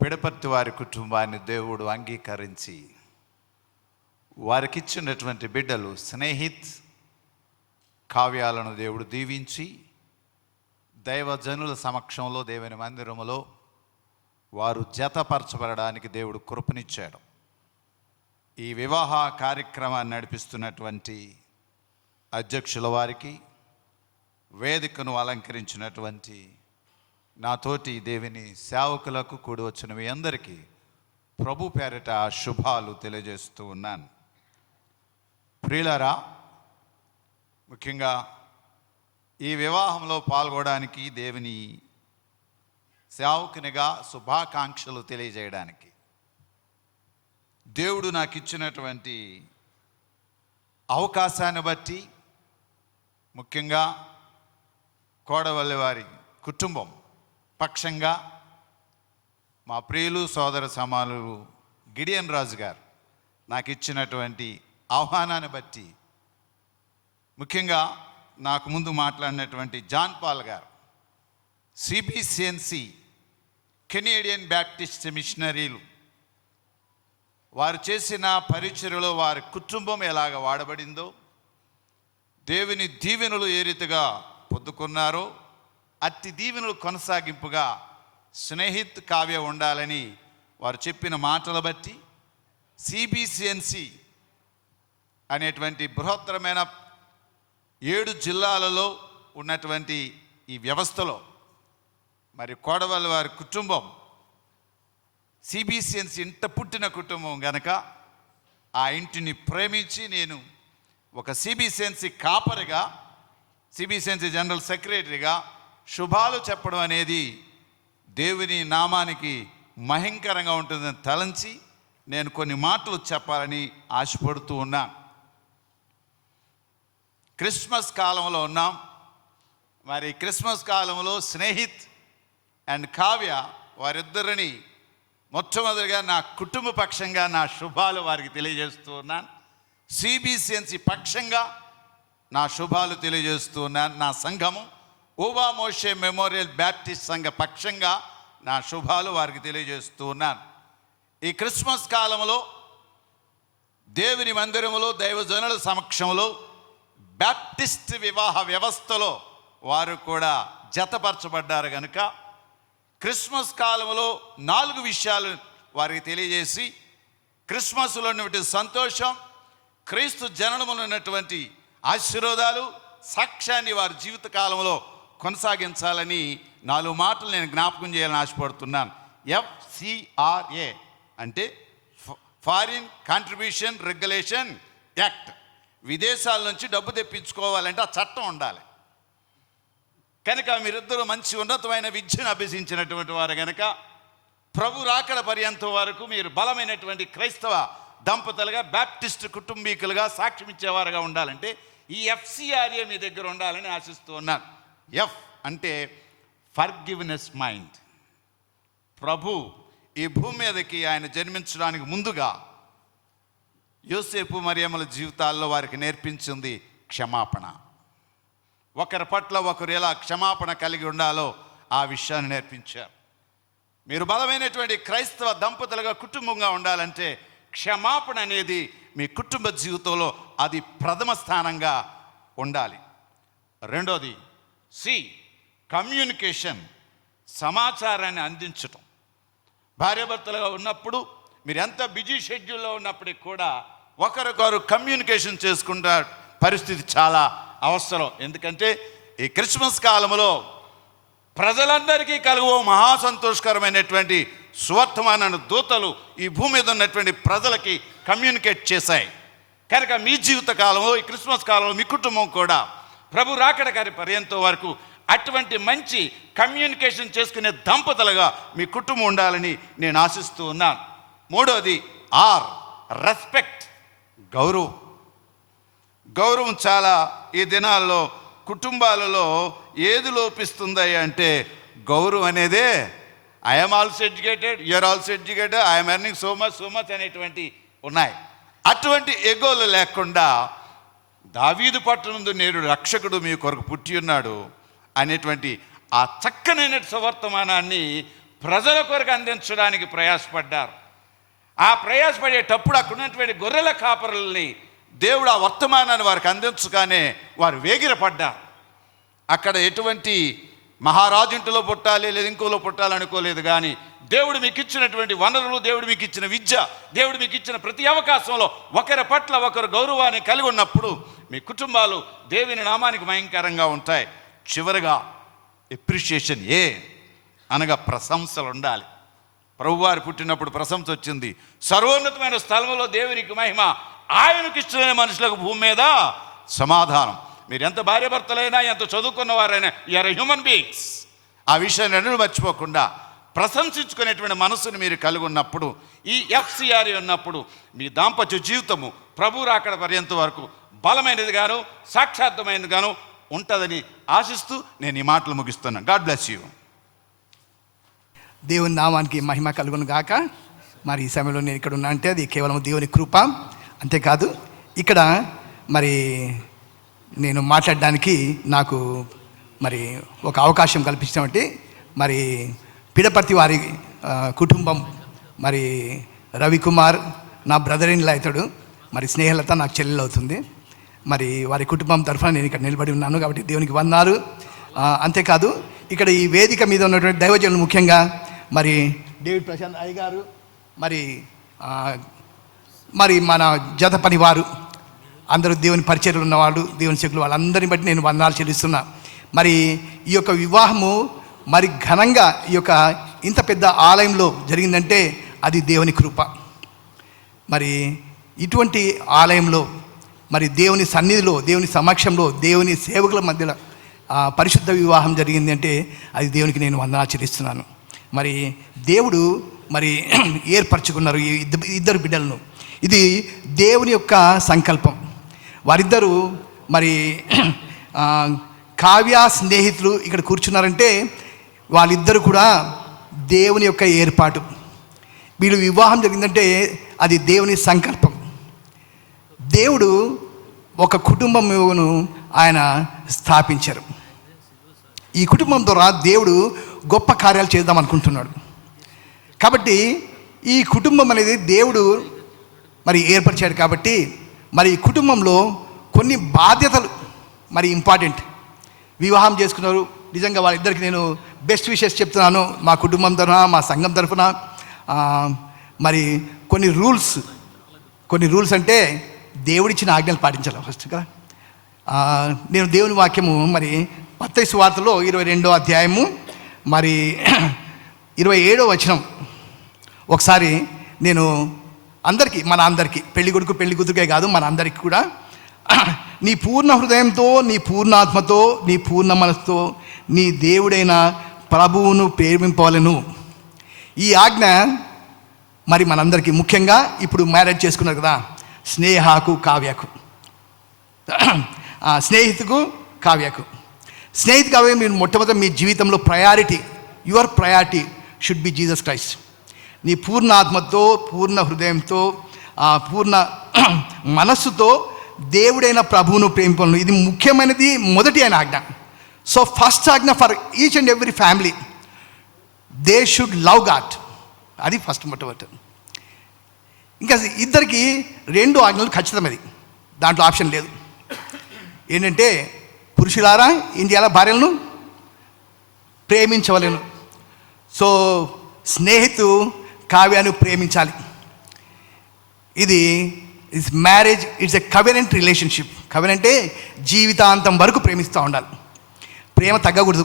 పిడపర్తి వారి కుటుంబాన్ని దేవుడు అంగీకరించి వారికిచ్చినటువంటి బిడ్డలు స్నేహిత్, కావ్యాలను దేవుడు దీవించి దైవజనుల సమక్షంలో దేవుని మందిరములో వారు జతపరచబడడానికి దేవుడు కృపనిచ్చాడు. ఈ వివాహ కార్యక్రమాన్ని నడిపిస్తున్నటువంటి అధ్యక్షుల వారికి, వేదికను అలంకరించినటువంటి నాతోటి దేవుని సేవకులకు, కూడి వచ్చిన మీ అందరికీ ప్రభు పేరిట శుభాలు తెలియజేస్తూ ఉన్నాను. ప్రియులారా, ముఖ్యంగా ఈ వివాహంలో పాల్గొనడానికి, దేవుని సేవకునిగా శుభాకాంక్షలు తెలియజేయడానికి దేవుడు నాకు ఇచ్చినటువంటి అవకాశాన్ని బట్టి, ముఖ్యంగా కోడవల్లి వారి కుటుంబం పక్షంగా మా ప్రియులు, సోదర సమానులు గిడియన్ రాజు గారు నాకు ఇచ్చినటువంటి ఆహ్వానాన్ని బట్టి, ముఖ్యంగా నాకు ముందు మాట్లాడినటువంటి జాన్ పాల్ గారు, సిబిసిఎన్సి కెనేడియన్ బ్యాప్టిస్ట్ మిషనరీలు, వారు చేసిన పరిచర్యలో వారి కుటుంబం ఎలాగ వాడబడిందో, దేవుని దీవెనలు ఏ రీతిగా పొందుకున్నారో అట్టి దీవెనలు కొనసాగింపుగా స్నేహిత్ కావ్య ఉండాలని వారు చెప్పిన మాటలు బట్టి సిబిసిఎన్సి అనేటువంటి బృహత్తరమైన 7 జిల్లాలలో ఉన్నటువంటి ఈ వ్యవస్థలో మరి కోడవల్లి వారి కుటుంబం సిబిసిఎన్సి ఇంట పుట్టిన కుటుంబం గనక ఆ ఇంటిని ప్రేమించి నేను ఒక సిబిసిఎన్సి కాపరిగా, సిబిసిఎన్సి జనరల్ సెక్రటరీగా శుభాలు చెప్పడం అనేది దేవుని నామానికి మహింకరంగా ఉంటుందని తలంచి నేను కొన్ని మాటలు చెప్పాలని ఆశపడుతూ ఉన్నాను. క్రిస్మస్ కాలంలో ఉన్నాం. మరి క్రిస్మస్ కాలంలో స్నేహిత్ అండ్ కావ్య వారిద్దరిని మొట్టమొదటిగా నా కుటుంబ పక్షంగా నా శుభాలు వారికి తెలియజేస్తూ ఉన్నాను. సిబిసిఎన్సి పక్షంగా నా శుభాలు తెలియజేస్తూ ఉన్నాను. నా సంఘము ఓబా మోషే మెమోరియల్ బ్యాప్టిస్ట్ సంఘ పక్షంగా నా శుభాలు వారికి తెలియజేస్తూ ఉన్నాను. ఈ క్రిస్మస్ కాలంలో దేవుని మందిరములో దైవజనుల సమక్షంలో బ్యాప్టిస్ట్ వివాహ వ్యవస్థలో వారు కూడా జతపరచబడ్డారు కనుక క్రిస్మస్ కాలంలో 4 విషయాలు వారికి తెలియజేసి క్రిస్మస్లో ఉన్నటువంటి సంతోషం, క్రీస్తు జననములో ఉన్నటువంటి ఆశీర్వాదాలు, సాక్ష్యాన్ని వారి జీవిత కాలంలో కొనసాగించాలని 4 మాటలు నేను జ్ఞాపకం చేయాలని ఆశపడుతున్నాను. FCRA అంటే ఫారిన్ కాంట్రిబ్యూషన్ రెగ్యులేషన్ యాక్ట్. విదేశాల నుంచి డబ్బు తెప్పించుకోవాలంటే ఆ చట్టం ఉండాలి కనుక మీరిద్దరూ మంచి ఉన్నతమైన విద్యను అభ్యసించినటువంటి వారు కనుక ప్రభు రాకడ పర్యంతం వరకు మీరు బలమైనటువంటి క్రైస్తవ దంపతులుగా, బ్యాప్టిస్ట్ కుటుంబీకులుగా సాక్ష్యం ఇచ్చేవారుగా ఉండాలంటే ఈ FCRA మీ దగ్గర ఉండాలని ఆశిస్తూ ఉన్నాను. F అంటే ఫర్గివ్నెస్ మైండ్. ప్రభు ఈ భూమి మీదకి ఆయన జన్మించడానికి ముందుగా యోసేపు మరియమ్మల జీవితాల్లో వారికి నేర్పించింది క్షమాపణ. ఒకరి పట్ల ఒకరు ఎలా క్షమాపణ కలిగి ఉండాలో ఆ విషయాన్ని నేర్పించారు. మీరు బలమైనటువంటి క్రైస్తవ దంపతులుగా కుటుంబంగా ఉండాలంటే క్షమాపణ అనేది మీ కుటుంబ జీవితంలో అది ప్రథమ స్థానంగా ఉండాలి. రెండోది C కమ్యూనికేషన్, సమాచారాన్ని అందించటం. భార్యాభర్తలుగా ఉన్నప్పుడు మీరు ఎంత బిజీ షెడ్యూల్లో ఉన్నప్పటికీ కూడా ఒకరికొకరు కమ్యూనికేషన్ చేసుకునే పరిస్థితి చాలా అవసరం. ఎందుకంటే ఈ క్రిస్మస్ కాలంలో ప్రజలందరికీ కలుగు మహా సంతోషకరమైనటువంటి సువర్తమాన దూతలు ఈ భూమి మీద ఉన్నటువంటి ప్రజలకి కమ్యూనికేట్ చేశాయి కనుక మీ జీవిత కాలంలో ఈ క్రిస్మస్ కాలంలో మీ కుటుంబం కూడా ప్రభు రాకడ గారి పర్యంతం వరకు అటువంటి మంచి కమ్యూనికేషన్ చేసుకునే దంపతులుగా మీ కుటుంబం ఉండాలని నేను ఆశిస్తూ ఉన్నాను. మూడోది R రెస్పెక్ట్, గౌరవం. గౌరవం చాలా ఈ దినాల్లో కుటుంబాలలో ఏది లోపిస్తుంది అంటే గౌరవం అనేదే I'm also educated, you're also educated, I'm earning so much అనేటువంటి ఉన్నాయి. అటువంటి ఎగోలు లేకుండా దావీదు పట్టణందు నేడు రక్షకుడు మీ కొరకు పుట్టి ఉన్నాడు అనేటువంటి ఆ చక్కనైన సువర్తమానాన్ని ప్రజల కొరకు అందించడానికి ప్రయాసపడ్డారు. ఆ ప్రయాసపడేటప్పుడు అక్కడ ఉన్నటువంటి గొర్రెల కాపరుల్ని దేవుడు ఆ వర్తమానాన్ని వారికి అందించగానే వారు వేగిరపడ్డారు. అక్కడ ఎటువంటి మహారాజుంటిలో పుట్టాలి లేదా ఇంకోలో పుట్టాలనుకోలేదు, కానీ దేవుడు మీకు ఇచ్చినటువంటి వనరులు, దేవుడు మీకు ఇచ్చిన విద్య, దేవుడు మీకు ఇచ్చిన ప్రతి అవకాశంలో ఒకరి పట్ల ఒకరు గౌరవాన్ని కలిగి ఉన్నప్పుడు మీ కుటుంబాలు దేవుని నామానికి భయంకరంగా ఉంటాయి. చివరిగా ఎప్రిషియేషన్, అనగా ప్రశంసలు ఉండాలి. ప్రభువారు పుట్టినప్పుడు ప్రశంస వచ్చింది. సర్వోన్నతమైన స్థలంలో దేవునికి మహిమ, ఆయనకి ఇష్టమైన మనుషులకు భూమి మీద సమాధానం. మీరు ఎంత భార్యాభర్తలైనా, ఎంత చదువుకున్న వారైనా, యూఆర్ హ్యూమన్ బీయింగ్స్. ఆ విషయాన్ని ఎన్నడూ మర్చిపోకుండా ప్రశంసించుకునేటువంటి మనసుని మీరు కలిగి ఉన్నప్పుడు, ఈ FCRA ఉన్నప్పుడు మీ దాంపత్య జీవితము ప్రభు రాకడ పర్యంత వరకు బలమైనది గాను సాక్షాత్మైనది గాను ఉంటుందని ఆశిస్తూ నేను ఈ మాటలు ముగిస్తున్నాను. God bless you. దేవుని నామానికి మహిమ కలుగును గాక. మరి ఈ సమయంలో నేను ఇక్కడ ఉన్నా అంటే అది కేవలం దేవుని కృప. అంతేకాదు ఇక్కడ మరి నేను మాట్లాడడానికి నాకు మరి ఒక అవకాశం కల్పించినటువంటి మరి పిడపర్తి వారి కుటుంబం, మరి రవికుమార్ నా బ్రదర్ ఇన్ లా అవుతాడు, మరి స్నేహలత నాకు చెల్లెలు అవుతుంది. మరి వారి కుటుంబం తరఫున నేను ఇక్కడ నిలబడి ఉన్నాను కాబట్టి దేవునికి వందనాలు. అంతేకాదు ఇక్కడ ఈ వేదిక మీద ఉన్నటువంటి దైవజనులు, ముఖ్యంగా మరి డేవిడ్ ప్రశాంత్ అయ్య గారు, మరి మన జత పని వారు అందరూ దేవుని పరిచర్యలు ఉన్నవాళ్ళు, దేవుని శక్తులు, వాళ్ళందరిని బట్టి నేను వందనాలు చెల్లిస్తున్నా. మరి ఈ యొక్క వివాహము మరి ఘనంగా ఈ యొక్క ఇంత పెద్ద ఆలయంలో జరిగిందంటే అది దేవుని కృప. మరి ఇటువంటి ఆలయంలో మరి దేవుని సన్నిధిలో, దేవుని సమక్షంలో, దేవుని సేవకుల మధ్యలో పరిశుద్ధ వివాహం జరిగింది అంటే అది దేవునికి నేను వందనాలు చెల్లిస్తున్నాను. మరి దేవుడు మరి ఏర్పరచుకున్నారు ఈ ఇద్దరు బిడ్డలను. ఇది దేవుని యొక్క సంకల్పం. వారిద్దరూ మరి కావ్య స్నేహితులు ఇక్కడ కూర్చున్నారంటే వాళ్ళిద్దరు కూడా దేవుని యొక్క ఏర్పాటు. వీళ్ళు వివాహం జరిగిందంటే అది దేవుని సంకల్పం. దేవుడు ఒక కుటుంబమును ఆయన స్థాపించారు. ఈ కుటుంబం ద్వారా దేవుడు గొప్ప కార్యాలు చేద్దాం అనుకుంటున్నాడు. కాబట్టి ఈ కుటుంబం అనేది దేవుడు మరి ఏర్పరిచాడు. కాబట్టి మరి ఈ కుటుంబంలో కొన్ని బాధ్యతలు మరి ఇంపార్టెంట్. వివాహం చేసుకున్నారు, నిజంగా వాళ్ళిద్దరికి నేను బెస్ట్ విషెస్ చెప్తున్నాను. మా కుటుంబం తరఫున, మా సంఘం తరఫున మరి కొన్ని రూల్స్ అంటే దేవుడిచ్చిన ఆజ్ఞలు పాటించాలి ఫస్ట్ కదా. నేను దేవుని వాక్యము మరి మత్తయి సువార్తలో 22వ అధ్యాయము మరి 27వ వచనం ఒకసారి నేను మన అందరికీ పెళ్లి కొడుకు పెళ్లి కూతురుకే కాదు మన అందరికీ కూడా, నీ పూర్ణ హృదయంతో, నీ పూర్ణాత్మతో, నీ పూర్ణ మనసుతో నీ దేవుడైన ప్రభువును ప్రేమింపవలెను. ఈ ఆజ్ఞ మరి మనందరికీ, ముఖ్యంగా ఇప్పుడు మ్యారేజ్ చేసుకున్నారు కదా, స్నేహితుకు కావ్యకు మీరు మొట్టమొదటి మీ జీవితంలో your priority should be Jesus Christ. నీ పూర్ణ ఆత్మతో, పూర్ణ హృదయంతో, పూర్ణ మనస్సుతో దేవుడైన ప్రభువును ప్రేమింపను. ఇది ముఖ్యమైనది, మొదటి అయిన ఆజ్ఞ. సో ఫస్ట్ ఆజ్ఞ for each and every family, they should love God. అది ఫస్ట్ మొట్టమొదటి. ఇంకా ఇద్దరికి 2 ఆజ్ఞలు ఖచ్చితమైనది, దాంట్లో ఆప్షన్ లేదు. ఏంటంటే పురుషులారా ఇండియాలో భార్యలను ప్రేమించవలేను. సో స్నేహితు కావ్యాన్ని ప్రేమించాలి. ఇది marriage it's a covenant relationship. కవెనెంటే జీవితాంతం వరకు ప్రేమిస్తూ ఉండాలి. ప్రేమ తగ్గకూడదు,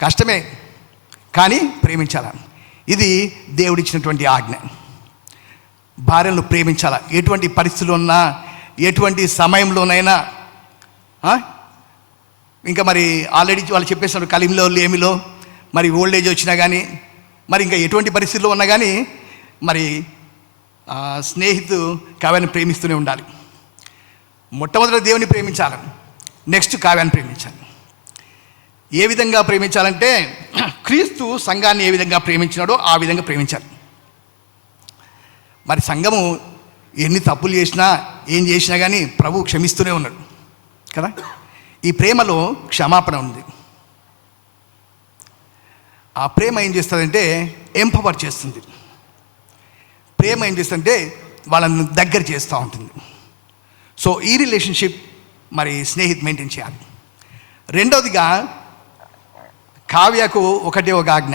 కష్టమే కానీ ప్రేమించాలి. ఇది దేవుడిచ్చినటువంటి ఆజ్ఞ. భార్యలను ప్రేమించాలి. ఎటువంటి పరిస్థితుల్లో ఉన్నా, ఎటువంటి సమయంలోనైనా. ఇంకా మరి ఆల్రెడీ వాళ్ళు చెప్పేస్తున్నారు కలిమిలో లేమిలో మరి ఓల్డ్ ఏజ్ వచ్చినా కానీ, మరి ఇంకా ఎటువంటి పరిస్థితుల్లో ఉన్నా కానీ మరి స్నేహితు కావ్యాన్ని ప్రేమిస్తూనే ఉండాలి. మొట్టమొదటి దేవుని ప్రేమించాలి, నెక్స్ట్ కావ్యాన్ని ప్రేమించాలి. ఏ విధంగా ప్రేమించాలంటే క్రీస్తు సంఘాన్ని ఏ విధంగా ప్రేమించినాడో ఆ విధంగా ప్రేమించాలి. మరి సంఘము ఎన్ని తప్పులు చేసినా, ఏం చేసినా కానీ ప్రభు క్షమిస్తూనే ఉన్నాడు కదా. ఈ ప్రేమలో క్షమాపణ ఉంది. ఆ ప్రేమ ఏం చేస్తుందంటే ఎంపవర్ చేస్తుంది. ప్రేమ ఏం చేస్తుందంటే వాళ్ళని దగ్గర చేస్తూ ఉంటుంది. సో ఈ రిలేషన్షిప్ మరి స్నేహితు మెయింటైన్ చేయాలి. రెండవదిగా కావ్యకు ఒకటే ఒక ఆజ్ఞ,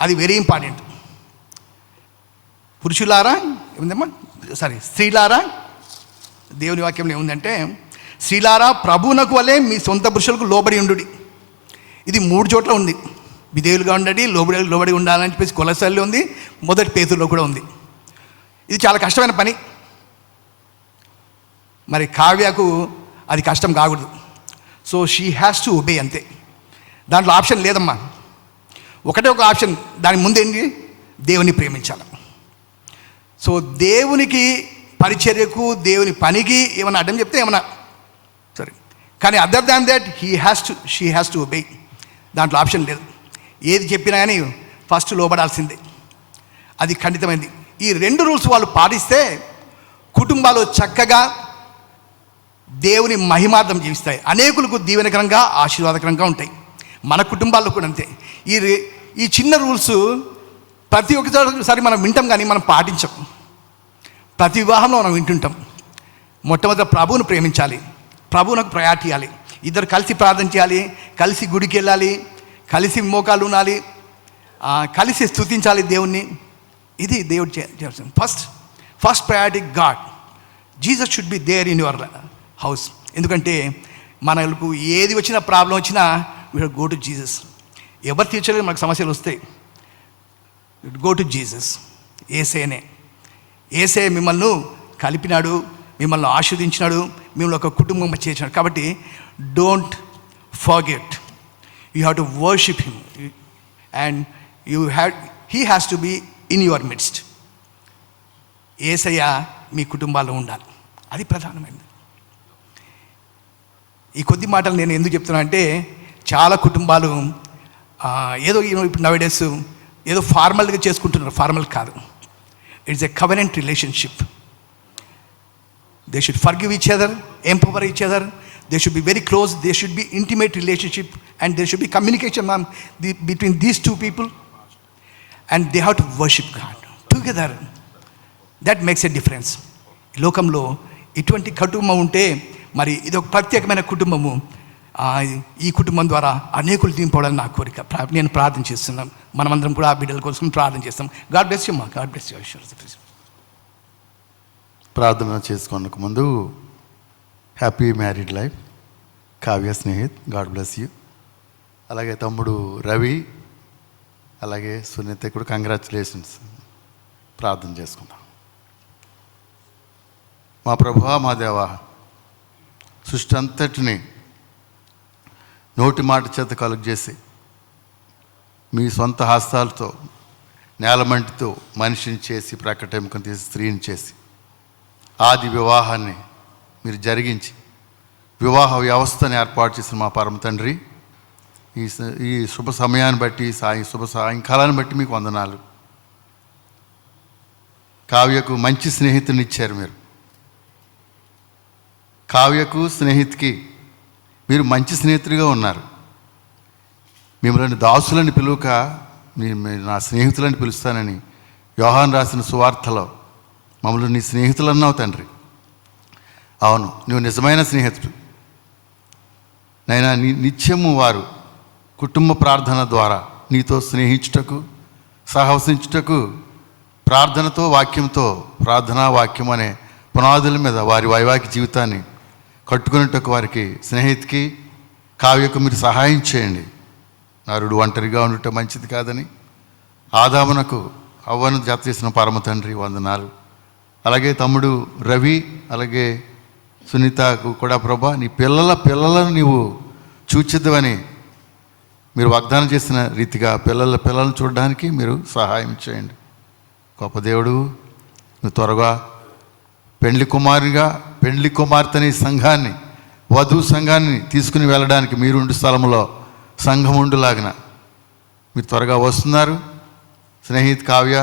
అది వెరీ ఇంపార్టెంట్. పురుషులారా ఏముందమ్మా, స్త్రీలారా, దేవుని వాక్యంలో ఏముందంటే స్త్రీలారా ప్రభువునకు వలె మీ సొంత పురుషులకు లోబడి ఉండు. ఇది 3 చోట్ల ఉంది. విధేయులుగా ఉండండి, లోబడి ఉండాలని చెప్పేసి కొలసాల్లో ఉంది, మొదటి పేతురులో కూడా ఉంది. ఇది చాలా కష్టమైన పని. మరి కావ్యకు అది కష్టం కాకూడదు. So she has to obey, అంతే. దాంట్లో ఆప్షన్ లేదమ్మా, ఒకటే ఒక ఆప్షన్. దాని ముందేంటి, దేవుని ప్రేమించాలి. సో దేవునికి పరిచర్యకు, దేవుని పనికి ఏమైనా అడ్డం చెప్తే ఏమన్నా సరే, కానీ other than that she has to obey. దాంట్లో ఆప్షన్ లేదు. ఏది చెప్పినా కానీ ఫస్ట్ లోబడాల్సిందే. అది ఖండితమైంది. ఈ 2 రూల్స్ వాళ్ళు పాటిస్తే కుటుంబాలు చక్కగా దేవుని మహిమార్థం జీవిస్తాయి, అనేకులకు దీవెనకరంగా ఆశీర్వాదకరంగా ఉంటాయి. మన కుటుంబాల్లో కూడా అంతే. ఈ చిన్న రూల్స్ ప్రతి ఒక్కసారి మనం వింటాం కానీ మనం పాటించం. ప్రతి వివాహంలో మనం వింటుంటాం. మొట్టమొదట ప్రభువును ప్రేమించాలి, ప్రభువునకు ప్రయారిటీ ఇవ్వాలి, ఇద్దరు కలిసి ప్రార్థన చేయాలి, కలిసి గుడికి వెళ్ళాలి, కలిసి మోకాలు ఉనాలి, కలిసి స్తుతించాలి దేవుణ్ణి. ఇది దేవుడు చేయాల్సిన first priority. God, Jesus should be there in your house. ఎందుకంటే మనకు ఏది వచ్చినా, ప్రాబ్లం వచ్చినా, వీ గో టు జీసస్. ఎవరు తీర్చలేదు మనకు సమస్యలు వస్తాయి, గో టు జీసస్. ఏసే మిమ్మల్ని కలిపినాడు, మిమ్మల్ని ఆశీర్వదించినాడు, మిమ్మల్ని ఒక కుటుంబం చేసినాడు. కాబట్టి don't forget, you have to worship him and he has to be in your midst. యేసయ్య మీ కుటుంబాల్లో ఉండాలి, అది ప్రధానమైనది. ఈ కొద్ది మాటలు నేను ఎందుకు చెప్తున్నా అంటే, చాలా కుటుంబాలు ఏదో ఇప్పుడు నవేడేస్ ఏదో ఫార్మల్గా చేసుకుంటున్నారు. ఫార్మల్ కాదు, it's a covenant relationship. They should forgive each other, empower each other, they should be very close, they should be intimate relationship and they should be communication between these 2 people and they have to worship God together. That makes a difference. లోకంలో ఇటువంటి కుటుంబం ఉంటే మరి ఇది ఒక ప్రత్యేకమైన కుటుంబము. ఈ కుటుంబం ద్వారా అనేకులు దింపడాలని నా కోరిక. నేను ప్రార్థన చేస్తున్నాను, మనమందరం కూడా ఆ బిడ్డల కోసం ప్రార్థన చేస్తాం. God bless you. God bless you. ప్రార్థన చేసుకోనకు ముందు happy married life Kavya Snehith, God bless you. అలాగే తమ్ముడు రవి, అలాగే సునీత కూడా కంగ్రాచులేషన్స్. ప్రార్థన చేసుకుందాం. మా ప్రభువా, మా దేవా, సృష్టి అంతటిని నోటి మాట చేత కలుగు చేసి మీ సొంత హస్తాలతో నేలమంటితో మనిషిని చేసి ప్రకటెముకను తీసి స్త్రీని చేసి ఆది వివాహాన్ని మీరు జరిగించి వివాహ వ్యవస్థను ఏర్పాటు చేసిన మా పరమ తండ్రి, ఈ శుభ సమయాన్ని బట్టి, శుభ సాయంకాలాన్ని బట్టి మీకు వందనాలు. కావ్యకు మంచి స్నేహితుని ఇచ్చారు మీరు. కావ్యకు స్నేహితుకి మీరు మంచి స్నేహితుడిగా ఉన్నారు. మిమ్మల్ని దాసులని పిలువక నా స్నేహితులని పిలుస్తానని యోహాను రాసిన సువార్తలో మమ్మల్ని నీ స్నేహితులు అన్నావు తండ్రి. అవును, నువ్వు నిజమైన స్నేహితుడు నైనా. నిత్యము వారు కుటుంబ ప్రార్థన ద్వారా నీతో స్నేహించుటకు, సహవసించుటకు, ప్రార్థనతో, వాక్యంతో, ప్రార్థనా వాక్యం అనే పునాదుల మీద వారి వైవాహిక జీవితాన్ని కట్టుకునేటకు వారికి స్నేహితుకి కావ్యకు మీరు సహాయం చేయండి. నరుడు ఒంటరిగా ఉండటం మంచిది కాదని ఆదామునకు అవ్వను జత చేసిన పరమ తండ్రి వందనాలు. అలాగే తమ్ముడు రవి, అలాగే సునీతకు కూడా ప్రభా, నీ పిల్లలను నీవు చూచిద్దామని మీరు వాగ్దానం చేసిన రీతిగా పిల్లలను చూడడానికి మీరు సహాయం చేయండి. గొప్ప దేవుడు, నువ్వు త్వరగా పెండ్లి కుమార్తెని సంఘాన్ని, వధువు సంఘాన్ని తీసుకుని వెళ్ళడానికి మీరుండి స్థలంలో సంఘం ఉండులాగిన మీరు త్వరగా వస్తున్నారు. స్నేహిత్ కావ్య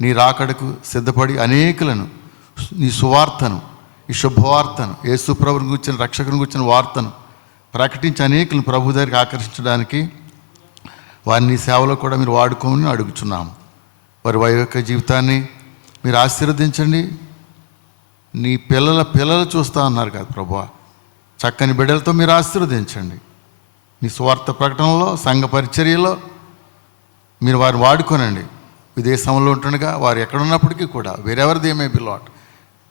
నీ రాకడకు సిద్ధపడి అనేకులను నీ సువార్తను, ఈ శుభవార్తను, యేసు ప్రభుని గురించిన, రక్షకుని గురించిన వార్తను ప్రకటించి అనేకులను ప్రభు దగ్గరికి ఆకర్షించడానికి వారిని సేవలో కూడా మీరు వాడుకోమని అడుగుచున్నాము. వారి వైవాహిక జీవితాన్ని మీరు ఆశీర్వదించండి. నీ పిల్లలు చూస్తా అన్నారు కదా ప్రభువా, చక్కని బిడ్డలతో మీరు ఆశీర్వదించండి. నీ స్వార్థ ప్రకటనలో, సంఘ పరిచర్యలో మీరు వారిని వాడుకోనండి. విదేశంలో ఉంటుండగా వారు ఎక్కడున్నప్పటికీ కూడా wherever they may be lot,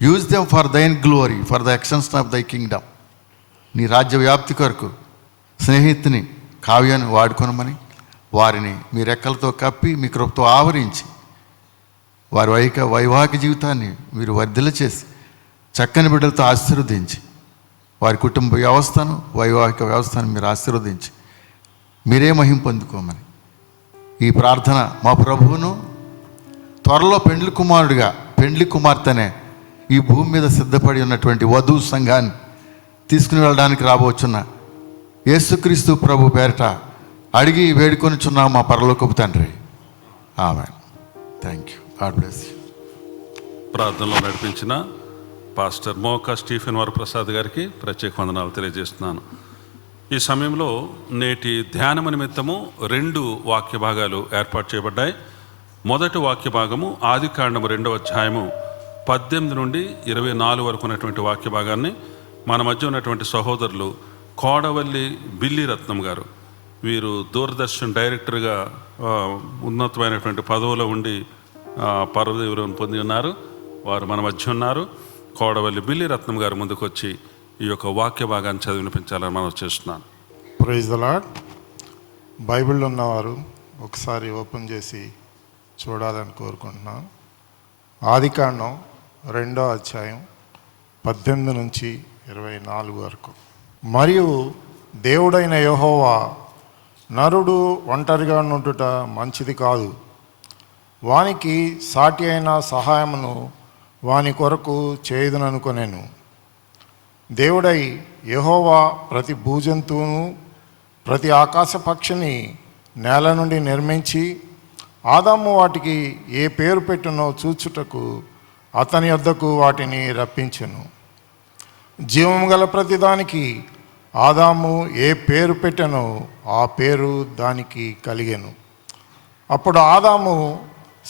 use them for దైన్ glory, for the extension of దై కింగ్డమ్. నీ రాజ్య వ్యాప్తి కొరకు స్నేహితుని కావ్యాన్ని వాడుకోనమని వారిని మీ రెక్కలతో కప్పి మీ కృపతో ఆవరించి వారి వైవాహిక జీవితాన్ని మీరు వర్ధిల్ల చేసి చక్కని బిడ్డలతో ఆశీర్వదించి వారి కుటుంబ వ్యవస్థను, వైవాహిక వ్యవస్థను మీరు ఆశీర్వదించి మీరే మహిమ పొందుకోమని ఈ ప్రార్థన మా ప్రభువును త్వరలో పెండ్లి కుమార్తెనే ఈ భూమి మీద సిద్ధపడి ఉన్నటువంటి వధువు సంఘాన్ని తీసుకుని వెళ్ళడానికి రాబోచున్న యేసుక్రీస్తు ప్రభు పేరిట అడిగి వేడుకొనిచున్నాం మా పరలోకపు తండ్రి. Amen. Thank you. God bless you. ప్రార్థనలో నడిపించిన పాస్టర్ మోకా స్టీఫెన్ వరప్రసాద్ గారికి ప్రత్యేక వందనాలు తెలియజేస్తున్నాను. ఈ సమయంలో నేటి ధ్యానము నిమిత్తము 2 వాక్య భాగాలు ఏర్పాటు చేయబడ్డాయి. మొదటి వాక్య భాగము ఆదికాండము 2వ అధ్యాయము 18 నుండి 24 వరకు ఉన్నటువంటి వాక్య భాగాన్ని మన మధ్య ఉన్నటువంటి సహోదరులు కోడవల్లి బిల్లి రత్నం గారు, వీరు దూరదర్శన్ డైరెక్టర్గా ఉన్నతమైనటువంటి పదవిలో ఉండి పదవిని పొంది ఉన్నారు. వారు మన మధ్య ఉన్నారు. కోడవల్లి బిల్లి రత్నం గారు ముందుకు వచ్చి ఈ యొక్క వాక్య భాగాన్ని చదివినిపించాలని మనం చేస్తున్నాను. Praise the Lord. బైబిల్లో ఉన్నవారు ఒకసారి ఓపెన్ చేసి చూడాలని కోరుకుంటున్నాను. ఆదికాండం 2వ అధ్యాయం 18 నుంచి 24 వరకు. మరియు దేవుడైన యెహోవా, నరుడు ఒంటరిగా నుండుట మంచిది కాదు, వానికి సాటి అయిన సహాయమును వాని కొరకు చేయుదుననుకొనెను. దేవుడై యెహోవా ప్రతి భూజంతువును ప్రతి ఆకాశ పక్షిని నేల నుండి నిర్మించి ఆదాము వాటికి ఏ పేరు పెట్టునో చూచుటకు అతని యొద్దకు వాటిని రప్పించెను. జీవము గల ప్రతిదానికి ఆదాము ఏ పేరు పెట్టెనో ఆ పేరు దానికి కలిగెను. అప్పుడు ఆదాము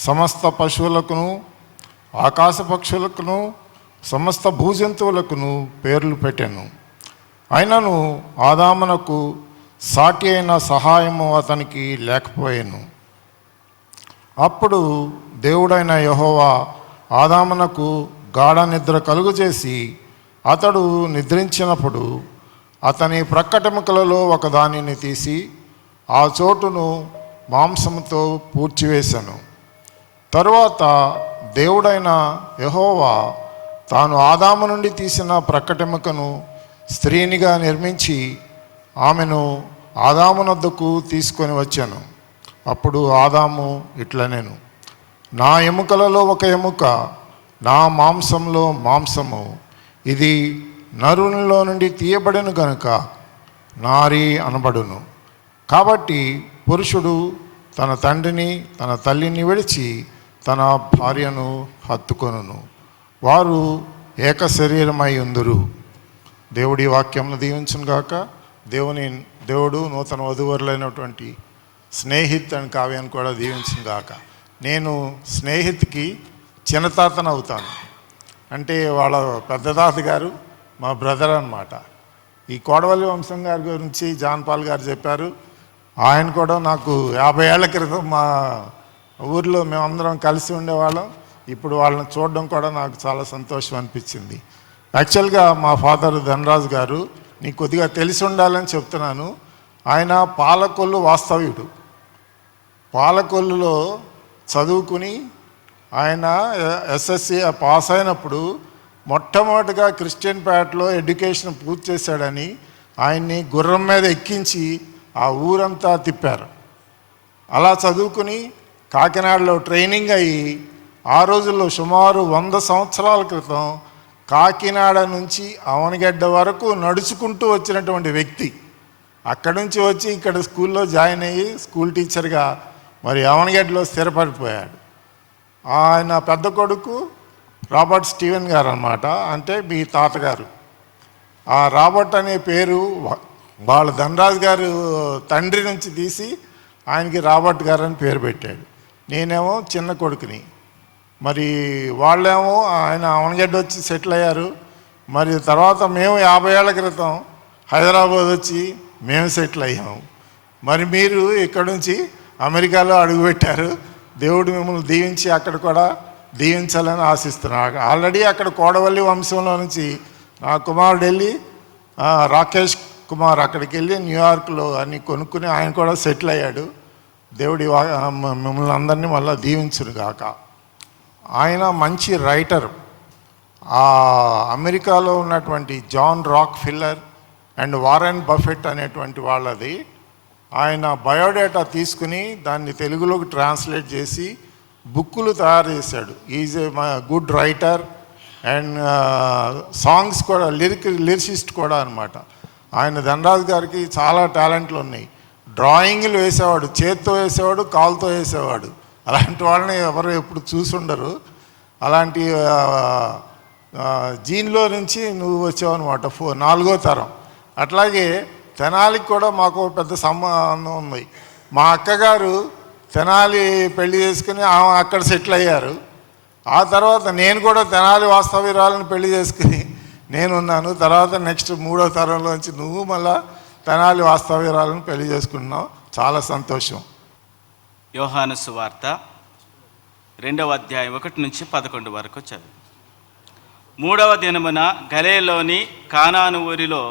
సమస్త పశువులకును ఆకాశ పక్షులకును సమస్త భూజంతువులకును పేర్లు పెట్టెను. అయినను ఆదామునకు సాటి అయిన సహాయము అతనికి లేకపోయెను. అప్పుడు దేవుడైన యెహోవా ఆదామునకు గాఢ నిద్ర కలుగజేసి అతడు నిద్రించినప్పుడు అతని ప్రక్కటెముకలలో ఒకదానిని తీసి ఆ చోటును మాంసముతో పూడ్చివేశాను. తరువాత దేవుడైన యెహోవా తాను ఆదాము నుండి తీసిన ప్రక్కటెముకను స్త్రీనిగా నిర్మించి ఆమెను ఆదామునొద్దకు తీసుకొని వచ్చాను. అప్పుడు ఆదాము ఇట్లనెను, నా ఎముకలలో ఒక ఎముక, నా మాంసంలో మాంసము, ఇది నరునిలో నుండి తీయబడిన గనుక నారి అనబడును. కాబట్టి పురుషుడు తన తండ్రిని తన తల్లిని విడిచి తన భార్యను హత్తుకొనును, వారు ఏక శరీరమై ఉందురు. దేవుడి వాక్యంను దీవించును గాక. దేవుడు నూతన వధువరులైనటువంటి స్నేహిత్ అని కావ్యాన్ని కూడా దీవించును గాక. నేను స్నేహిత్కి చిన్నతాతను అవుతాను. అంటే వాళ్ళ పెద్ద తాత గారు మా బ్రదర్ అన్నమాట. ఈ కోడవల్లి వంశం గారి గురించి జాన్ పాల్ గారు చెప్పారు. ఆయన కూడా నాకు 50 ఏళ్ల క్రితం మా ఊర్లో మేమందరం కలిసి ఉండేవాళ్ళం. ఇప్పుడు వాళ్ళని చూడడం కూడా నాకు చాలా సంతోషం అనిపించింది. యాక్చువల్గా మా ఫాదర్ ధనరాజు గారు, నీకు కొద్దిగా తెలిసి ఉండాలని చెప్తున్నాను, ఆయన పాలకొల్లు వాస్తవ్యుడు. పాలకొల్లులో చదువుకుని ఆయన ఎస్ఎస్సి పాస్ అయినప్పుడు మొట్టమొదటిగా క్రిస్టియన్ పేటలో ఎడ్యుకేషన్ పూర్తి చేశాడని ఆయన్ని గుర్రం మీద ఎక్కించి ఆ ఊరంతా తిప్పారు. అలా చదువుకుని కాకినాడలో ట్రైనింగ్ అయ్యి ఆ రోజుల్లో సుమారు 100 సంవత్సరాల క్రితం కాకినాడ నుంచి అవనగడ్డ వరకు నడుచుకుంటూ వచ్చినటువంటి వ్యక్తి. అక్కడి నుంచి వచ్చి ఇక్కడ స్కూల్లో జాయిన్ అయ్యి స్కూల్ టీచర్గా మరి అవనగడ్డలో స్థిరపడిపోయాడు. ఆయన పెద్ద కొడుకు రాబర్ట్ స్టీవెన్ గారు అన్నమాట, అంటే మీ తాతగారు. ఆ రాబర్ట్ అనే పేరు వాళ్ళ ధనరాజు గారు తండ్రి నుంచి తీసి ఆయనకి రాబర్ట్ గారు అని పేరు పెట్టాడు. నేనేమో చిన్న కొడుకుని. మరి వాళ్ళేమో ఆయన అవనగడ్డ వచ్చి సెటిల్ అయ్యారు. మరి తర్వాత మేము 50 ఏళ్ల క్రితం హైదరాబాద్ వచ్చి మేము సెటిల్ అయ్యాము. మరి మీరు ఇక్కడ నుంచి అమెరికాలో అడుగుపెట్టారు. దేవుడు మిమ్మల్ని దీవించి అక్కడ కూడా దీవించాలని ఆశిస్తున్నాను. ఆల్రెడీ అక్కడ కోడవల్లి వంశంలో నుంచి నా కుమారుడు వెళ్ళి రాకేష్ కుమార్ అక్కడికి వెళ్ళి న్యూయార్క్లో అన్ని కొనుక్కుని ఆయన కూడా సెటిల్ అయ్యాడు. దేవుడి మిమ్మల్ని అందరినీ మళ్ళీ దీవించును గాక. ఆయన మంచి రైటర్. అమెరికాలో ఉన్నటువంటి John Rockefeller and Warren Buffett అనేటువంటి వాళ్ళది ఆయన బయోడేటా తీసుకుని దాన్ని తెలుగులోకి ట్రాన్స్లేట్ చేసి బుక్కులు తయారు చేశాడు. Is a good writer and songs కూడా లిరిసిస్ట్ కూడా అనమాట. ఆయన ధనరాజు గారికి చాలా టాలెంట్లు ఉన్నాయి. డ్రాయింగ్లు వేసేవాడు, చేత్తో వేసేవాడు, కాలుతో వేసేవాడు. అలాంటి వాళ్ళని ఎవరు ఎప్పుడు చూసుండరు. అలాంటి జీన్లో నుంచి నువ్వు వచ్చావు అనమాట. 4వ తరం. అట్లాగే తెనాలికి కూడా మాకు పెద్ద సంబంధం ఉంది. మా అక్కగారు తెనాలి పెళ్లి చేసుకుని ఆమె అక్కడ సెటిల్ అయ్యారు. ఆ తర్వాత నేను కూడా తెనాలి వాస్తవ్యురాలను పెళ్లి చేసుకుని నేనున్నాను. తర్వాత నెక్స్ట్ 3వ తరంలోంచి నువ్వు మళ్ళా తెనాలి వాస్తవ్యురాలను పెళ్లి చేసుకున్నావు. చాలా సంతోషం. యోహాను సువార్త 2వ అధ్యాయం 1 నుంచి 11 వరకు చదువు. 3వ దినమున గలిలయలోని కానాను ఊరిలో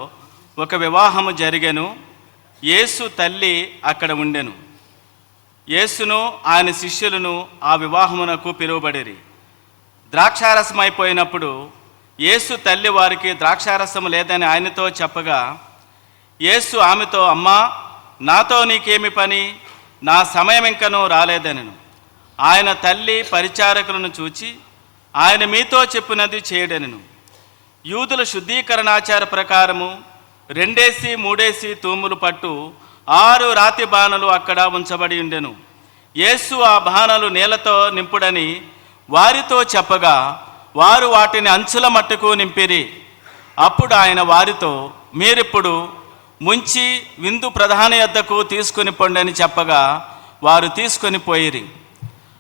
ఒక వివాహము జరిగెను. యేసు తల్లి అక్కడ ఉండెను. యేసును ఆయన శిష్యులను ఆ వివాహమునకు పిలువబడిరి. ద్రాక్షారసం అయిపోయినప్పుడు యేసు తల్లి వారికి ద్రాక్షారసం లేదని ఆయనతో చెప్పగా, యేసు ఆమెతో, అమ్మా, నాతో నీకేమి పని? నా సమయం ఇంకనూ రాలేదనెను. ఆయన తల్లి పరిచారకులను చూచి, ఆయన మీతో చెప్పినది చేయడనెను. యూదుల శుద్ధీకరణాచార ప్రకారము 2-3 తూములు పట్టు 6 రాతి బాణలు అక్కడ ఉంచబడి ఉండెను. యేసు ఆ బాణలు నీళ్లతో నింపుడని వారితో చెప్పగా, వారు వాటిని అంచుల మట్టుకు నింపిరి. అప్పుడు ఆయన వారితో, మీరిప్పుడు ముంచి విందు ప్రధాని యొద్దకు తీసుకుని పొండని చెప్పగా, వారు తీసుకొని పోయిరి.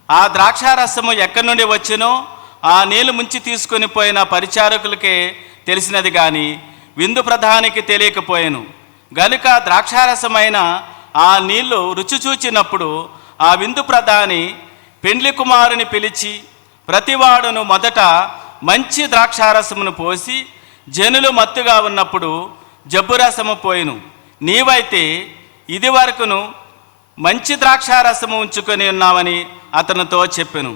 ఆ ద్రాక్షారసము ఎక్కడి నుండి వచ్చినో ఆ నీళ్లు ముంచి తీసుకొని పోయిన పరిచారకులకే తెలిసినది కానీ విందు ప్రధానికి తెలియకపోయాను. గనుక ద్రాక్షారసమైన ఆ నీళ్లు రుచి చూచినప్పుడు ఆ విందు ప్రధాని పెండ్లి కుమారుని పిలిచి, ప్రతివాడును మొదట మంచి ద్రాక్షారసమును పోసి జనులు మత్తుగా ఉన్నప్పుడు జబ్బురసము పోయిను. నీవైతే ఇది వరకును మంచి ద్రాక్షారసము ఉంచుకొని ఉన్నామని అతనితో చెప్పెను.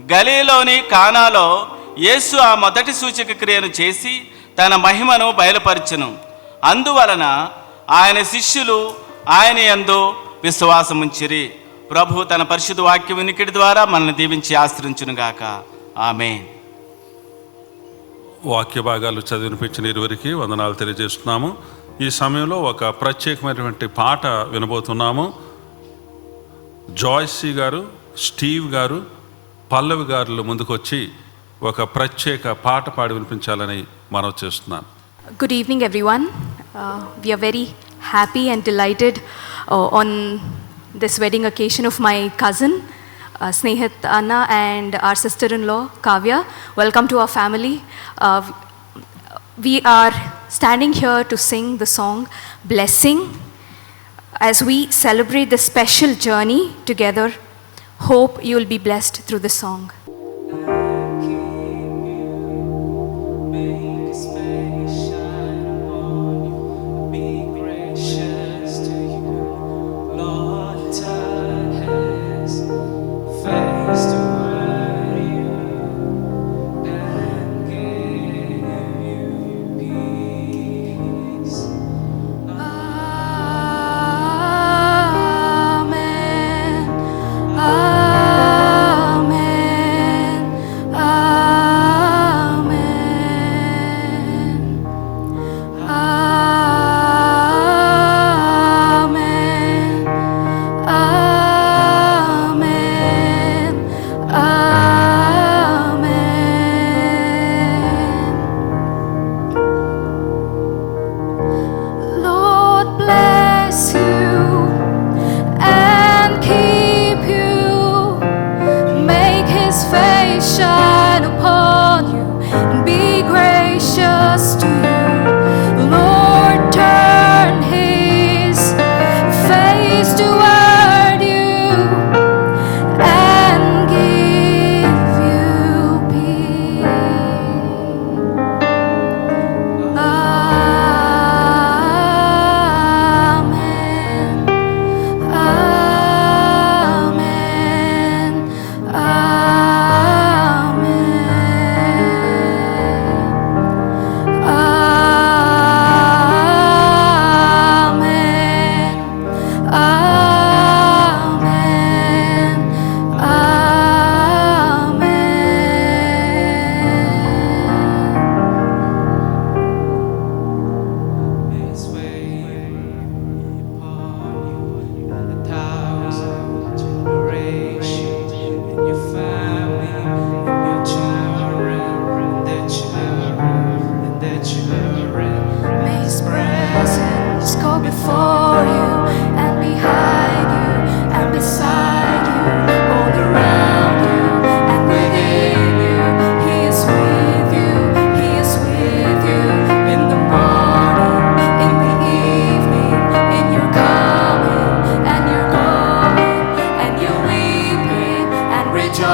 గలిలయలోని కానాలో యేసు ఆ మొదటి సూచక క్రియను చేసి తన మహిమను బయలుపరచెను. అందువలన ఆయన శిష్యులు ఆయన యందు విశ్వాసముంచిరి. ప్రభు తన పరిశుద్ధ వాక్య వినికిడి ద్వారా మనల్ని దీవించి ఆశ్రయించునుగాక. ఆమేన్. వాక్య భాగాలు చదివినిపించిన ఇరువురికి వందనాలు తెలియజేస్తున్నాము. ఈ సమయంలో ఒక ప్రత్యేకమైనటువంటి పాట వినబోతున్నాము. జాయ్సీ గారు, స్టీవ్ గారు, పల్లవి గారు ముందుకొచ్చి ఒక ప్రత్యేక పాట పాడి వినిపించాలని మనవి చేస్తున్నాను. Good evening, everyone. We are very happy and delighted on this wedding occasion of my cousin, Snehit Anna, and our sister-in-law, Kavya. Welcome to our family. We are standing here to sing the song Blessing as we celebrate this special journey together. Hope you will be blessed through the song.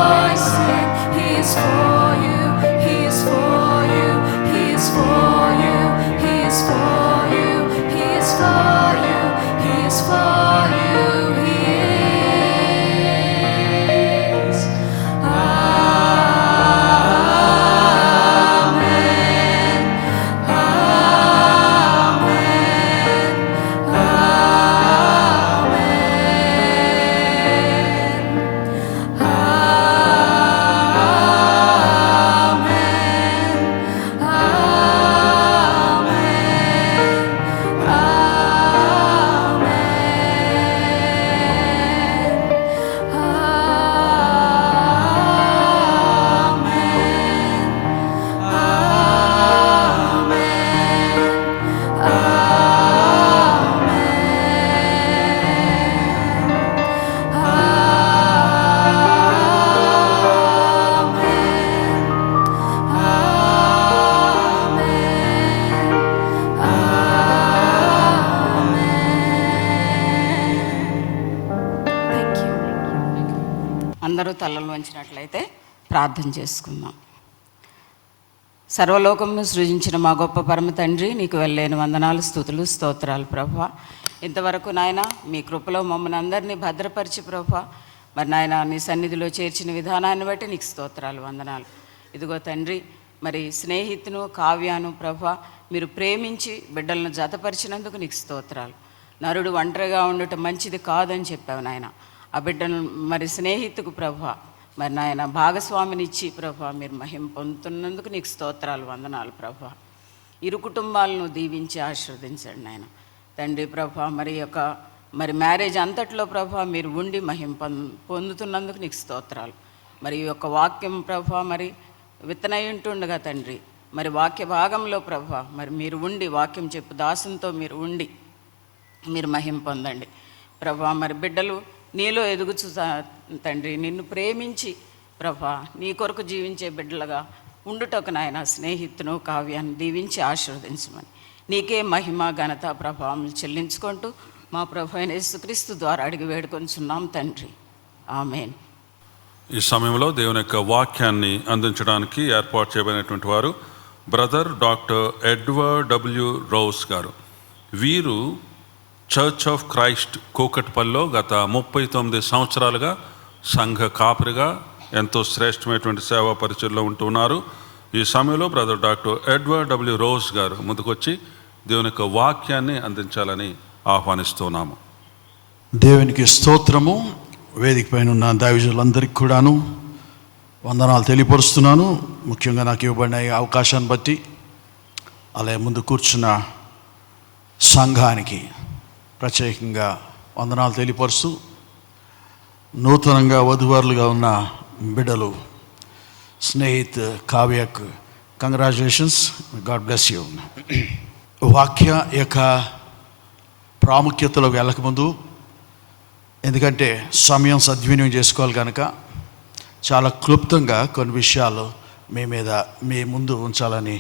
rejoicing. He is for you. He is for you. He is for you. He is for you. He is for you. He is for you. He is. Amen. Amen. Thank you. అందరూ తలలు వంచినట్లయితే ప్రార్థన చేసుకుందాం. సర్వలోకమును సృజించిన మా గొప్ప పరమ తండ్రి, నీకు వెళ్ళలేని వందనాలు, స్తుతులు, స్తోత్రాలు ప్రభువా. ఇంతవరకు నాయన మీ కృపలో మమ్మల్ని అందరినీ భద్రపరిచి ప్రభువా, మరి నాయన నీ సన్నిధిలో చేర్చిన విధానాన్ని బట్టి నీకు స్తోత్రాలు, వందనాలు. ఇదిగో తండ్రి, మరి స్నేహితును కావ్యాను ప్రభువా మీరు ప్రేమించి బిడ్డలను జతపరిచినందుకు నీకు స్తోత్రాలు. నరుడు ఒంటరిగా ఉండటం మంచిది కాదని చెప్పావు నాయన. ఆ బిడ్డను మరి స్నేహితుకు ప్రభువా మరి నాయన భాగస్వామినిచ్చి ప్రభువా మీరు మహిమ పొందుతున్నందుకు నీకు స్తోత్రాలు, వందనాలు ప్రభువా. ఇరు కుటుంబాలను దీవించి ఆశీర్వదించండి నాయన తండ్రి ప్రభువా. మరి మ్యారేజ్ అంతట్లో ప్రభువా మీరు ఉండి మహిమ పొందుతున్నందుకు నీకు స్తోత్రాలు. మరి ఈ యొక్క వాక్యం ప్రభువా మరి విత్తనై ఉంటుండగా తండ్రి, మరి వాక్య భాగంలో ప్రభువా మరి మీరు ఉండి వాక్యం చెప్పు దాసునితో మీరు ఉండి మీరు మహిమ పొందండి ప్రభువా. మరి బిడ్డలు నీలో ఎదుగుచు తండ్రి, నిన్ను ప్రేమించి ప్రభా నీ కొరకు జీవించే బిడ్డలుగా ఉండుటకు నాయన స్నేహితును కావ్యాన్ని దీవించి ఆశీర్వదించమని నీకే మహిమ ఘనత ప్రభావం చెల్లించుకుంటూ మా ప్రభు అయిన యేసుక్రీస్తు ద్వారా అడిగి వేడుకొంచున్నాం తండ్రి, ఆమేన్. ఈ సమయంలో దేవుని యొక్క వాక్యాన్ని అందించడానికి ఏర్పాటు చేయబడినటువంటి వారు brother doctor Edward W Rose గారు. వీరు చర్చ్ ఆఫ్ క్రైస్ట్ కూకట్పల్లిలో గత 39 సంవత్సరాలుగా సంఘ కాపరిగా ఎంతో శ్రేష్టమైనటువంటి సేవా పరిచయంలో ఉంటున్నారు. ఈ సమయంలో brother doctor Edward W Rose గారు ముందుకొచ్చి దేవుని యొక్క వాక్యాన్ని అందించాలని ఆహ్వానిస్తున్నాము. దేవునికి స్తోత్రము. వేదిక పైన ఉన్న దైవజనులందరికీ కూడాను వందనాలు తెలియపరుస్తున్నాను. ముఖ్యంగా నాకు ఇవ్వబడిన ఈ అవకాశాన్ని బట్టి, అలాగే ముందు కూర్చున్న సంఘానికి ప్రత్యేకంగా వందనాలు తెలియపరుస్తూ, నూతనంగా వధువరులుగా ఉన్న బిడ్డలు స్నేహిత్ కావ్యకు కంగ్రాచులేషన్స్, గాడ్ బ్లెస్ యూ. వాక్య యొక్క ప్రాముఖ్యతలోకి వెళ్ళకముందు, ఎందుకంటే సమయం సద్వినియోగం చేసుకోవాలి కనుక చాలా క్లుప్తంగా కొన్ని విషయాలు మీ ముందు ఉంచాలని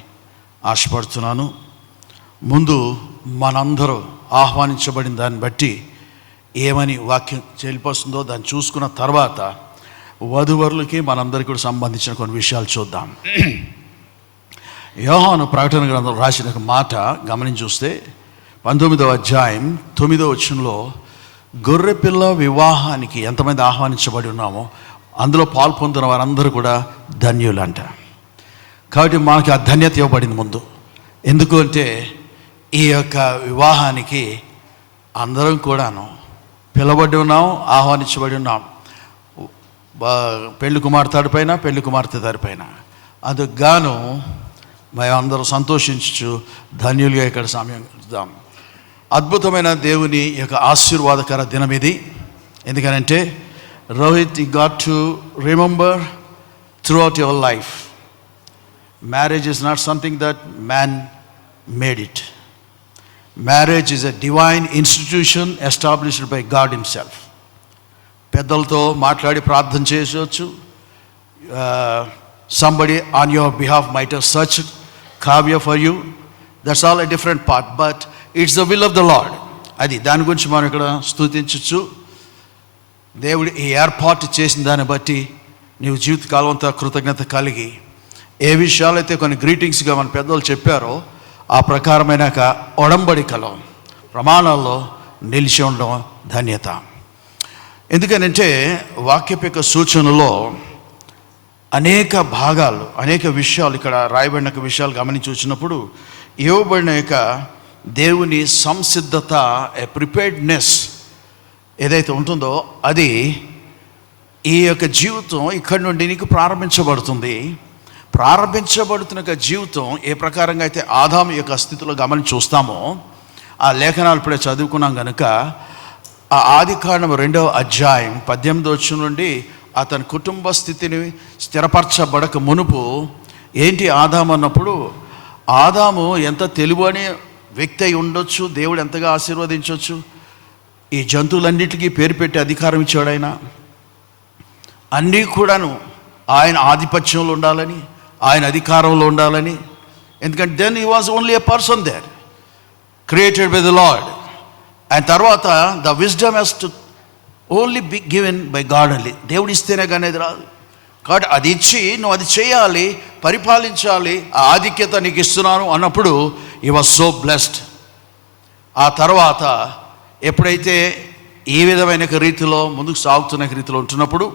ఆశపడుతున్నాను. ముందు మనందరూ ఆహ్వానించబడిన దాన్ని బట్టి ఏమని వాక్యం చెల్లిపోతుందో దాన్ని చూసుకున్న తర్వాత వధువరులకి మనందరికీ కూడా సంబంధించిన కొన్ని విషయాలు చూద్దాం. యోహాను ప్రకటన గ్రంథం రాసిన మాట గమనించి చూస్తే 19వ అధ్యాయం 9వ వచనంలో గొర్రెపిల్ల వివాహానికి ఎంతమంది ఆహ్వానించబడి ఉన్నామో అందులో పాల్పొందిన వారందరూ కూడా ధన్యులంట. కాబట్టి మనకి ఆ ధన్యత ఇవ్వబడింది ముందు. ఎందుకు అంటే ఈ యొక్క వివాహానికి అందరం కూడాను పిలబడి ఉన్నాం, ఆహ్వానించబడి ఉన్నాం. పెళ్లి కుమార్తె పైన పెళ్లి కుమార్తె దారిపైన. అందుకు గాను మేము అందరూ సంతోషించు ధన్యులుగా ఇక్కడ సమయం గడుపుదాం. అద్భుతమైన దేవుని యొక్క ఆశీర్వాదకర దినం ఇది. ఎందుకనంటే Rohit, you got to remember throughout your life, marriage is not something that man made it. Marriage is a divine institution established by God himself. పెద్దలతో మాట్లాడి ప్రార్థన చేయవచ్చు. Somebody on your behalf might have search Kavya for you. That's all a different part, but it's the will of the Lord. అది దాని గురించి మనం ఇక్కడ స్తుతించవచ్చు. దేవుడు ఈ ఏర్పాటు చేసిన దాన్ని బట్టి నీవు జీవితకాలం అంతా కృతజ్ఞత కలిగి ఏ విషయాలైతే కొన్ని గ్రీటింగ్స్గా మన పెద్దలు చెప్పారో ఆ ప్రకారమైన ఒడంబడికలో ప్రమాణాల్లో నిలిచి ఉండడం ధన్యత. ఎందుకనంటే వాక్యపు యొక్క సూచనలో అనేక భాగాలు, అనేక విషయాలు ఇక్కడ రాయబడిన విషయాలు గమనించి వచ్చినప్పుడు ఇవ్వబడిన యొక్క దేవుని సంసిద్ధత, ప్రిపేర్డ్నెస్ ఏదైతే ఉంటుందో అది ఈ యొక్క జీవితం ఇక్కడి నుండి నీకు ప్రారంభించబడుతుంది. ప్రారంభించబడుతున్న జీవితం ఏ ప్రకారంగా అయితే ఆదాము యొక్క స్థితిలో గమనించి చూస్తామో ఆ లేఖనాలు ఇప్పుడే చదువుకున్నాం కనుక ఆ ఆదికాండం 2వ అధ్యాయం 18వ వచనం నుండి అతని కుటుంబ స్థితిని స్థిరపరచబడక మునుపు ఏంటి ఆదాము అన్నప్పుడు, ఆదాము ఎంత తెలివని వ్యక్తి అయి ఉండొచ్చు, దేవుడు ఎంతగా ఆశీర్వదించవచ్చు. ఈ జంతువులన్నిటికీ పేరు పెట్టి అధికారం ఇచ్చాడు ఆయన. అన్నీ కూడాను ఆయన ఆధిపత్యంలో ఉండాలని, ఆయన అధికారంలో ఉండాలని. ఎందుకంటే then he was only a person there created by the lord. And తర్వాత the wisdom has to only be given by God only. దేవుడు ఇస్తేనే కానీ అది రాదు. కాబట్టి అది ఇచ్చి నువ్వు అది చేయాలి, పరిపాలించాలి, ఆ ఆధిక్యత నీకు ఇస్తున్నాను అన్నప్పుడు హీ వాజ్ సో బ్లెస్డ్. ఆ తర్వాత ఎప్పుడైతే ఈ విధమైన రీతిలో ముందుకు సాగుతున్న రీతిలో ఉంటున్నప్పుడు,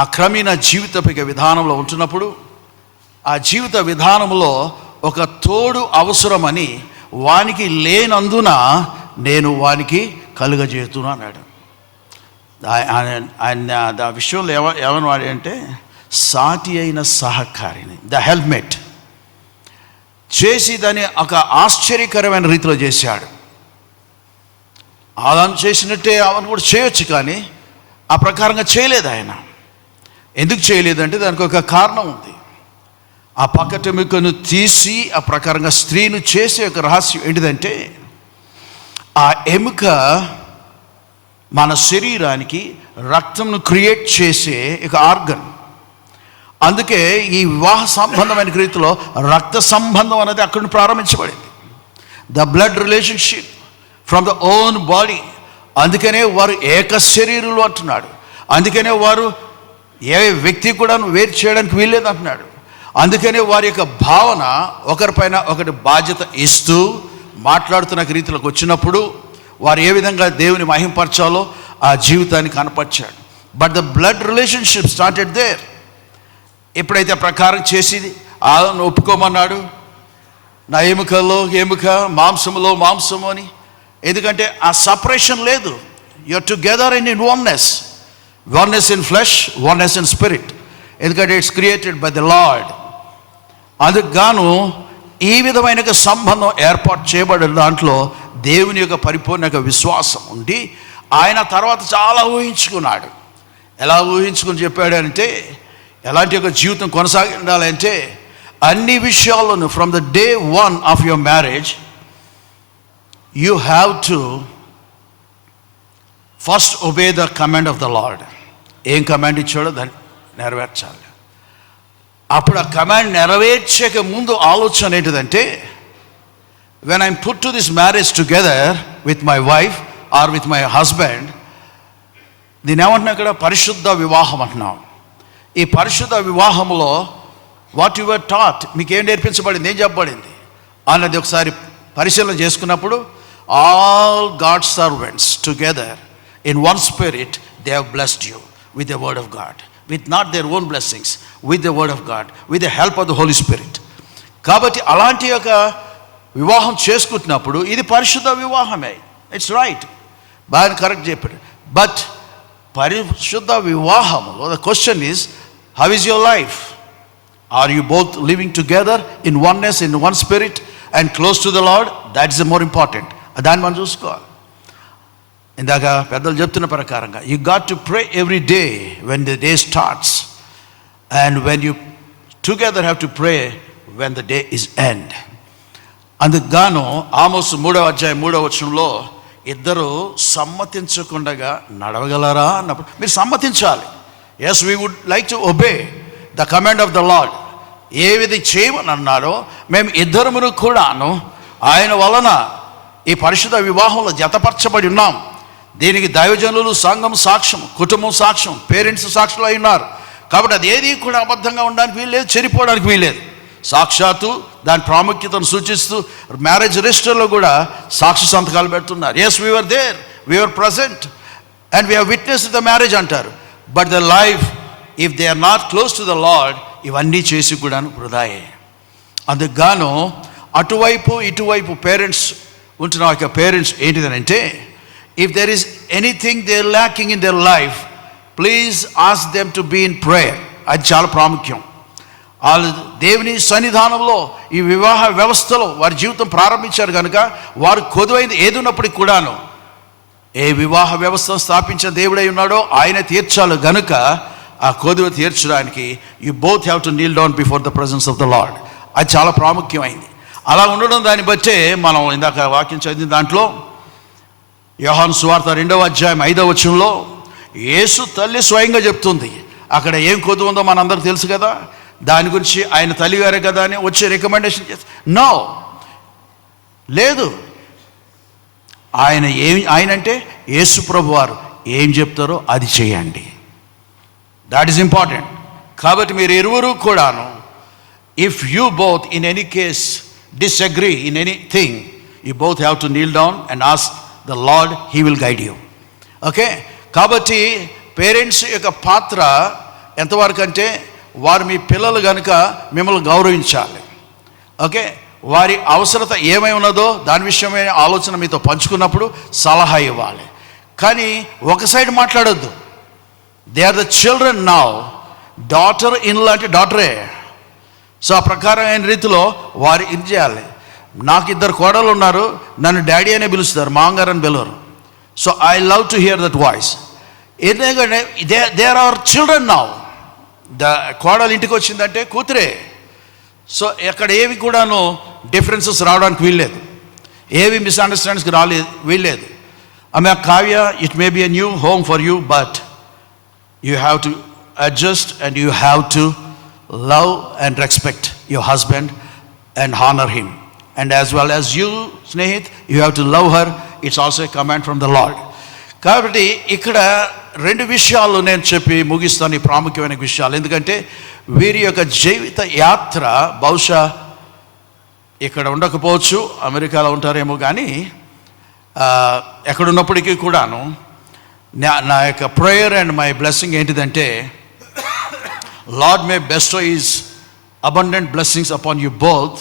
ఆ క్రమేణ జీవితపు విధానంలో ఉంటున్నప్పుడు, ఆ జీవిత విధానంలో ఒక తోడు అవసరమని వానికి లేనందున నేను వానికి కలుగజేస్తున్నా అన్నాడు. ఆయన ఆ విషయంలో ఏమని వాడి అంటే సాటి అయిన సహకారిని, ద హెల్మెట్ చేసి దాన్ని ఒక ఆశ్చర్యకరమైన రీతిలో చేశాడు. ఆదాము చేసినట్టే అవన్నీ కూడా చేయొచ్చు, కానీ ఆ ప్రకారంగా చేయలేదు ఆయన. ఎందుకు చేయలేదంటే దానికి ఒక కారణం ఉంది. ఆ పక్కటెముకను తీసి ఆ ప్రకారంగా స్త్రీను చేసే ఒక రహస్యం ఏంటిదంటే, ఆ ఎముక మన శరీరానికి రక్తంను క్రియేట్ చేసే ఒక ఆర్గన్. అందుకే ఈ వివాహ సంబంధమైన రీతిలో రక్త సంబంధం అనేది అక్కడ ప్రారంభించబడింది. The blood relationship from the own body. అందుకనే వారు ఏక శరీరులు అంటున్నాడు. అందుకనే వారు ఏ వ్యక్తి కూడా వేరు చేయడానికి వీల్లేదు అంటున్నాడు. అందుకనే వారి యొక్క భావన ఒకరిపైన ఒకటి బాధ్యత ఇస్తూ మాట్లాడుతున్న రీతిలోకి వచ్చినప్పుడు వారు ఏ విధంగా దేవుని మహింపరచాలో ఆ జీవితాన్ని కనపరిచాడు. But the blood relationship started there. ఎప్పుడైతే ప్రకారం చేసి ఆదామును ఒప్పుకోమన్నాడు, నా ఎముకలో ఎముక, మాంసములో మాంసము అని. ఎందుకంటే ఆ సపరేషన్ లేదు. You're together in oneness. Oneness in flesh, oneness in spirit. ఎందుకంటే it's created by the lord. అందుకు గాను ఈ విధమైన సంబంధం ఏర్పాటు చేయబడిన దాంట్లో దేవుని యొక్క పరిపూర్ణ విశ్వాసం ఉండి ఆయన తర్వాత చాలా ఊహించుకున్నాడు. ఎలా ఊహించుకుని చెప్పాడు అంటే, ఎలాంటి ఒక జీవితం కొనసాగి ఉండాలంటే అన్ని విషయాల్లోనూ from the day 1 of your marriage you have to first obey the command of the lord. ఏం కమాండ్ ఇచ్చాడో దాన్ని నెరవేర్చాలి. అప్పుడు ఆ కమాండ్ నెరవేర్చక ముందు ఆలోచన ఏంటిదంటే, when I'm put to this marriage together with my wife or with my husband, దీని ఏమంటున్నా ఇక్కడ పరిశుద్ధ వివాహం అంటున్నాం. ఈ పరిశుద్ధ వివాహంలో వాట్ యు వర్ టాట్, మీకు ఏం నేర్పించబడింది, ఏం చెప్పబడింది అన్నది ఒకసారి పరిశీలన చేసుకున్నప్పుడు, all God servants together in one spirit they have blessed you with the word of God, with not their own blessings, with the word of God, with the help of the Holy Spirit. కాబట్టి అలాంటి ఒక వివాహం చేసుకుంటున్నప్పుడు ఇది పరిశుద్ధ వివాహమే. It's right, బాగా correct చెప్పాడు. బట్ పరిశుద్ధ వివాహంలో the question is, how is your life? Are you both living together in oneness, in one spirit and close to the Lord? That is the more important. దాన్ని మనం చూసుకోవాలి. ఇందాక పెద్దలు చెప్తున్న ప్రకారంగా you got to pray every day when the day starts, and when you together have to pray when the day is end. అందుకు గాను ఆమోసు 3వ అధ్యాయం 3వ వచనంలో ఇద్దరు సమ్మతించకుండా నడవగలరా అన్నప్పుడు మీరు సమ్మతించాలి. Yes, we would like to obey the command of the lord. ఏ విధంగా చేయమని అన్నారో మేము ఇద్దరమును కూడాను ఆయన వలన ఈ పరిశుద్ధ వివాహంలో జతపరచబడి ఉన్నాం. దీనికి దైవజనులు, సంఘం సాక్ష్యం, కుటుంబం సాక్ష్యం, పేరెంట్స్ సాక్షులు అయి ఉన్నారు. కాబట్టి అది ఏది కూడా అబద్ధంగా ఉండడానికి వీల్లేదు, చెరిపోవడానికి వీల్లేదు. సాక్షాత్తు దాని ప్రాముఖ్యతను సూచిస్తూ మ్యారేజ్ రిజిస్టర్లో కూడా సాక్షి సంతకాలు పెడుతున్నారు. Yes, we're there, we're present and we're witness the marriage అంటారు. But the life if they are not close to the lord, ఇవన్నీ చేసి కూడా వృధాయే. అందుకు గాను అటువైపు ఇటువైపు పేరెంట్స్ ఉంటున్న యొక్క పేరెంట్స్ ఏంటిదనంటే, if there is anything they are lacking in their life, please ask them to be in prayer. అది చాలా ప్రాముఖ్యం. వాళ్ళు దేవుని సన్నిధానంలో ఈ వివాహ వ్యవస్థలో వారి జీవితం ప్రారంభించారు కనుక వారు కొదువైంది ఏదున్నప్పటికి కూడాను ఏ వివాహ వ్యవస్థను స్థాపించిన దేవుడై ఉన్నాడో ఆయన తీర్చాలి గనుక ఆ కొదువ తీర్చడానికి you both have to Neel down before the presence of the Lord. అది చాలా ప్రాముఖ్యమైంది. అలా ఉండడం దాన్ని బట్టే మనం ఇందాక వాక్యం చదివిన దాంట్లో యోహాను సువార్త 2వ అధ్యాయం 5వ వచనంలో యేసు తల్లి స్వయంగా చెప్తుంది. అక్కడ ఏం కొదువ ఉందో మనందరికి తెలుసు కదా, దాని గురించి ఆయన తల్లిగారే కదా అని వచ్చి రికమెండేషన్ చేసి నో లేదు. ఆయన అంటే యేసు ప్రభు వారు ఏం చెప్తారో అది చేయండి. That is important. కాబట్టి మీరు ఇరువురు కూడాను, if you both in any case disagree in anything, you both have to Neel down and ask the lord, he will guide you. Okay, కాబట్టి పేరెంట్స్ యొక్క పాత్ర ఎంతవరకు అంటే, వారు మీ పిల్లలు కనుక మిమ్మల్ని గౌరవించాలి. ఓకే, వారి అవసరత ఏమై ఉన్నదో దాని విషయమే ఆలోచన మీతో పంచుకున్నప్పుడు సలహా ఇవ్వాలి. కానీ ఒక సైడ్ మాట్లాడొద్దు. They are the children now. Daughter in లాంటి డాటరే. సో ఆ ప్రకారమైన రీతిలో వారు ఇది చేయాలి. నాకు 2 కోడలు ఉన్నారు, నన్ను డాడీ అనే పిలుస్తారు, మామగారు అని పిలవరు. So I love to hear that voice. ఎందుకంటే దేర్ ఆర్ చిల్డ్రన్ నౌ. కోడలు ఇంటికి వచ్చిందంటే కూతురే. సో ఎక్కడ ఏవి కూడాను డిఫరెన్సెస్ రావడానికి వీల్లేదు, ఏవి మిస్అండర్స్టాండింగ్స్కి వీల్లేదు. ఆమె Kavya, it may be a new home for you, but you have to adjust and you have to love and respect your husband and honour him. And as well as you Snehith, you have to love her. It's also a command from the lord. కాబట్టి ఇక్కడ 2 విషయాలు నేను చెప్పి ముగిస్తాను, ఈ ప్రాముఖ్యమైన విషయాలు. ఎందుకంటే వీరి యొక్క జీవిత యాత్ర బహుశా ఇక్కడ ఉండకపోవచ్చు, అమెరికాలో ఉంటారేమో, కానీ ఎక్కడున్నప్పటికీ కూడాను నా యొక్క ప్రేయర్ అండ్ మై బ్లెస్సింగ్ ఏంటిదంటే, lord May bestow his abundant blessings upon you both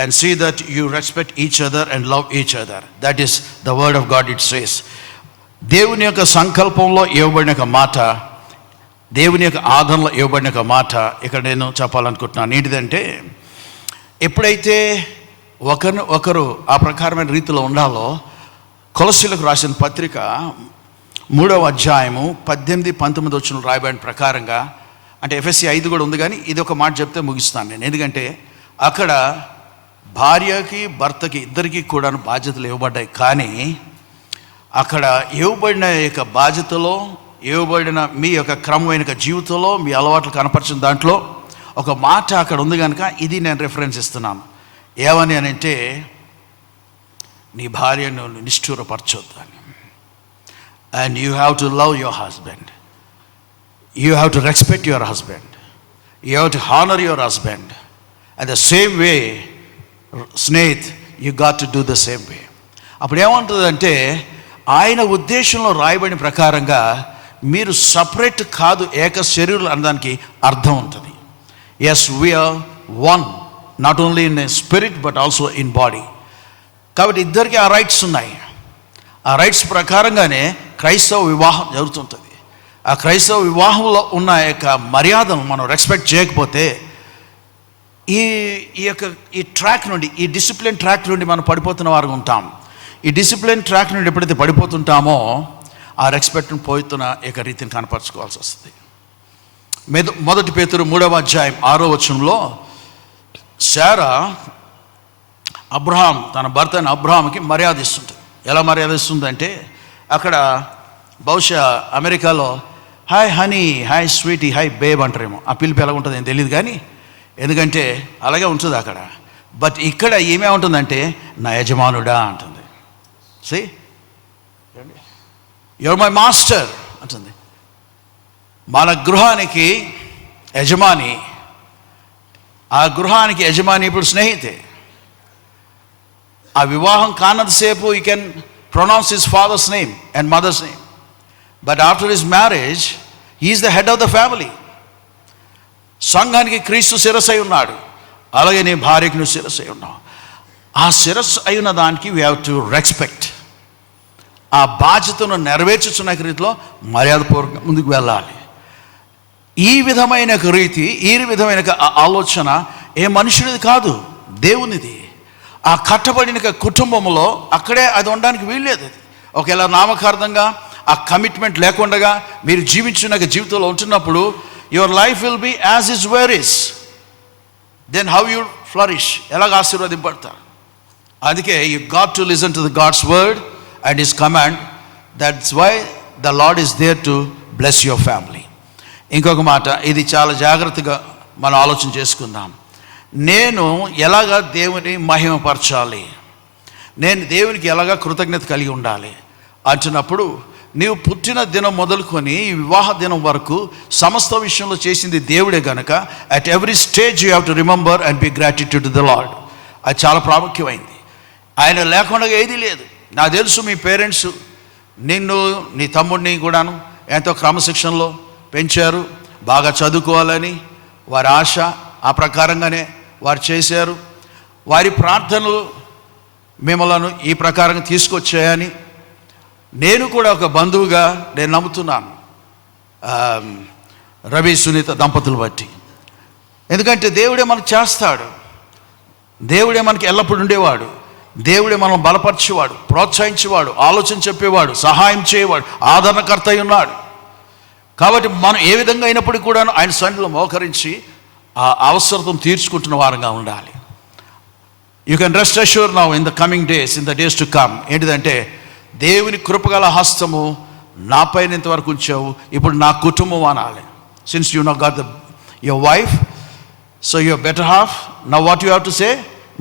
and see that you respect each other and love each other. That is the word of God, it says. దేవుని యొక్క సంకల్పంలో ఇవ్వబడిన ఒక మాట, దేవుని యొక్క ఆదరణలో ఇవ్వబడిన ఒక మాట ఇక్కడ నేను చెప్పాలనుకుంటున్నాను. ఏంటిదంటే, ఎప్పుడైతే ఒకరు ఆ ప్రకారమైన రీతిలో ఉండాలో, కొలస్సీలకు రాసిన పత్రిక 3వ అధ్యాయము 18-19 వచనం రాయబడిన ప్రకారంగా, అంటే ఎఫ్ఎస్సి 5 కూడా ఉంది, కానీ ఇది ఒక మాట చెప్తే ముగిస్తాను నేను. ఎందుకంటే అక్కడ భార్యకి భర్తకి ఇద్దరికీ కూడా బాధ్యతలు ఇవ్వబడ్డాయి. కానీ అక్కడ ఇవ్వబడిన యొక్క బాధ్యతలో, ఇవ్వబడిన మీ యొక్క క్రమమైన జీవితంలో మీ అలవాట్లు కనపరిచిన దాంట్లో ఒక మాట అక్కడ ఉంది కనుక ఇది నేను రిఫరెన్స్ ఇస్తున్నాను. ఏమని అని అంటే, నీ భార్యను నిష్ఠూరపరచొద్దు అని. And you have to love your husband, you have to respect your husband, you have to honour your husband. And the same way Snehith, you got to do the same way. అప్పుడు ఏమంటుందంటే, ఆయన ఉద్దేశంలో రాయబడిన ప్రకారంగా మీరు సపరేట్ కాదు, ఏక శరీరులు అనడానికి అర్థం ఉంటుంది. Yes, we're one, not only in spirit but also in body. కాబట్టి ఇద్దరికి ఆ రైట్స్ ఉన్నాయి. ఆ రైట్స్ ప్రకారంగానే క్రైస్తవ వివాహం జరుగుతుంటుంది. ఆ క్రైస్తవ వివాహంలో ఉన్న యొక్క మర్యాదను మనం రెస్పెక్ట్ చేయకపోతే ఈ ట్రాక్ నుండి, ఈ డిసిప్లిన్ ట్రాక్ నుండి మనం పడిపోతున్న వారు ఉంటాం. ఈ డిసిప్లిన్ ట్రాక్ నుండి ఎప్పుడైతే పడిపోతుంటామో ఆ రెస్పెక్ట్ను పోతున్న యొక్క రీతిని కనపరచుకోవాల్సి వస్తుంది. 1 పేతురు 3వ అధ్యాయం 6వ వచనంలో శారా అబ్రహాం తన భర్త అయిన అబ్రహాంకి మర్యాద ఇస్తుంటుంది. ఎలా మర్యాద ఇస్తుందంటే, అక్కడ బహుశా అమెరికాలో hi honey, hi sweetie, hi babe అంటారేమో. ఆ పిలుపు ఎలా ఉంటుంది ఏం తెలియదు, కానీ ఎందుకంటే అలాగే ఉంటుంది అక్కడ. బట్ ఇక్కడ ఏమే ఉంటుందంటే, నా యజమానుడా అంటుంది. See? యువర్ మై మాస్టర్ అంటుంది. మన గృహానికి యజమాని, ఆ గృహానికి యజమాని ఇప్పుడు స్నేహితే. ఆ వివాహం కానంతసేపు you can pronounce his father's name and mother's name, but after his marriage he is the head of the family. సంఘానికి క్రీస్తు శిరస్సు అయి ఉన్నాడు, అలాగే నీ భార్యకి నువ్వు శిరస్సు అయి ఉన్నావు. ఆ శిరస్సు అయిన దానికి వీ హ్యావ్ టు రెస్పెక్ట్. ఆ బాధ్యతను నెరవేర్చుచున్న రీతిలో మర్యాదపూర్వకంగా ముందుకు వెళ్ళాలి. ఈ విధమైన రీతి, ఈ విధమైన ఆలోచన ఏ మనుషుడిది కాదు, దేవునిది. ఆ కట్టబడిన కుటుంబంలో అక్కడే అది ఉండడానికి వీల్లేదు. ఒకవేళ నామకార్థంగా ఆ కమిట్మెంట్ లేకుండా మీరు జీవించిన జీవితంలో ఉంటున్నప్పుడు your life will be as is where is, then how you flourish, ఎలాగ ఆశీర్వదింపడతారు. అందుకే you got to listen to the God's word and his command. That's why the Lord is there to bless your family. ఇంకొక మాట, ఇది చాలా జాగ్రత్తగా మనం ఆలోచన చేసుకుందాం. నేను ఎలాగ దేవుని మహిమపరచాలి, నేను దేవునికి ఎలాగ కృతజ్ఞత కలిగి ఉండాలి అంటున్నప్పుడు, నీవు పుట్టిన దినం మొదలుకొని ఈ వివాహ దినం వరకు సమస్త విషయంలో చేసింది దేవుడే గనక at every stage you have to remember and be gratitude to the Lord. అది చాలా ప్రాముఖ్యమైంది. ఆయన లేకుండా ఏదీ లేదు. నాకు తెలుసు మీ పేరెంట్స్ నిన్ను, నీ తమ్ముడిని కూడాను ఎంతో క్రమశిక్షణలో పెంచారు, బాగా చదువుకోవాలని వారి ఆశ, ఆ ప్రకారంగానే వారు చేశారు. వారి ప్రార్థనలు మిమ్మల్ని ఈ ప్రకారంగా తీసుకొచ్చాయని నేను కూడా ఒక బంధువుగా నేను నమ్ముతున్నాను రవి సునీత దంపతులు బట్టి. ఎందుకంటే దేవుడే మనకు చేస్తాడు, దేవుడే మనకి ఎల్లప్పుడూ ఉండేవాడు, దేవుడే మనం బలపరిచేవాడు, ప్రోత్సహించేవాడు, ఆలోచన చెప్పేవాడు, సహాయం చేయవాడు, ఆదరణకర్త అయి ఉన్నాడు. కాబట్టి మనం ఏ విధంగా అయినప్పటికీ కూడా ఆయన సన్నిధిలో మోకరించి ఆ అవసరతను తీర్చుకుంటున్న వారంగా ఉండాలి. You can rest assure now in the coming days, in the days to come. ఏంటిదంటే, దేవుని కృపగల హస్తము నా పైన ఇంతవరకు ఉంచావు, ఇప్పుడు నా కుటుంబం అనాలి. Since you know got your wife, so your better half, now what you have to say,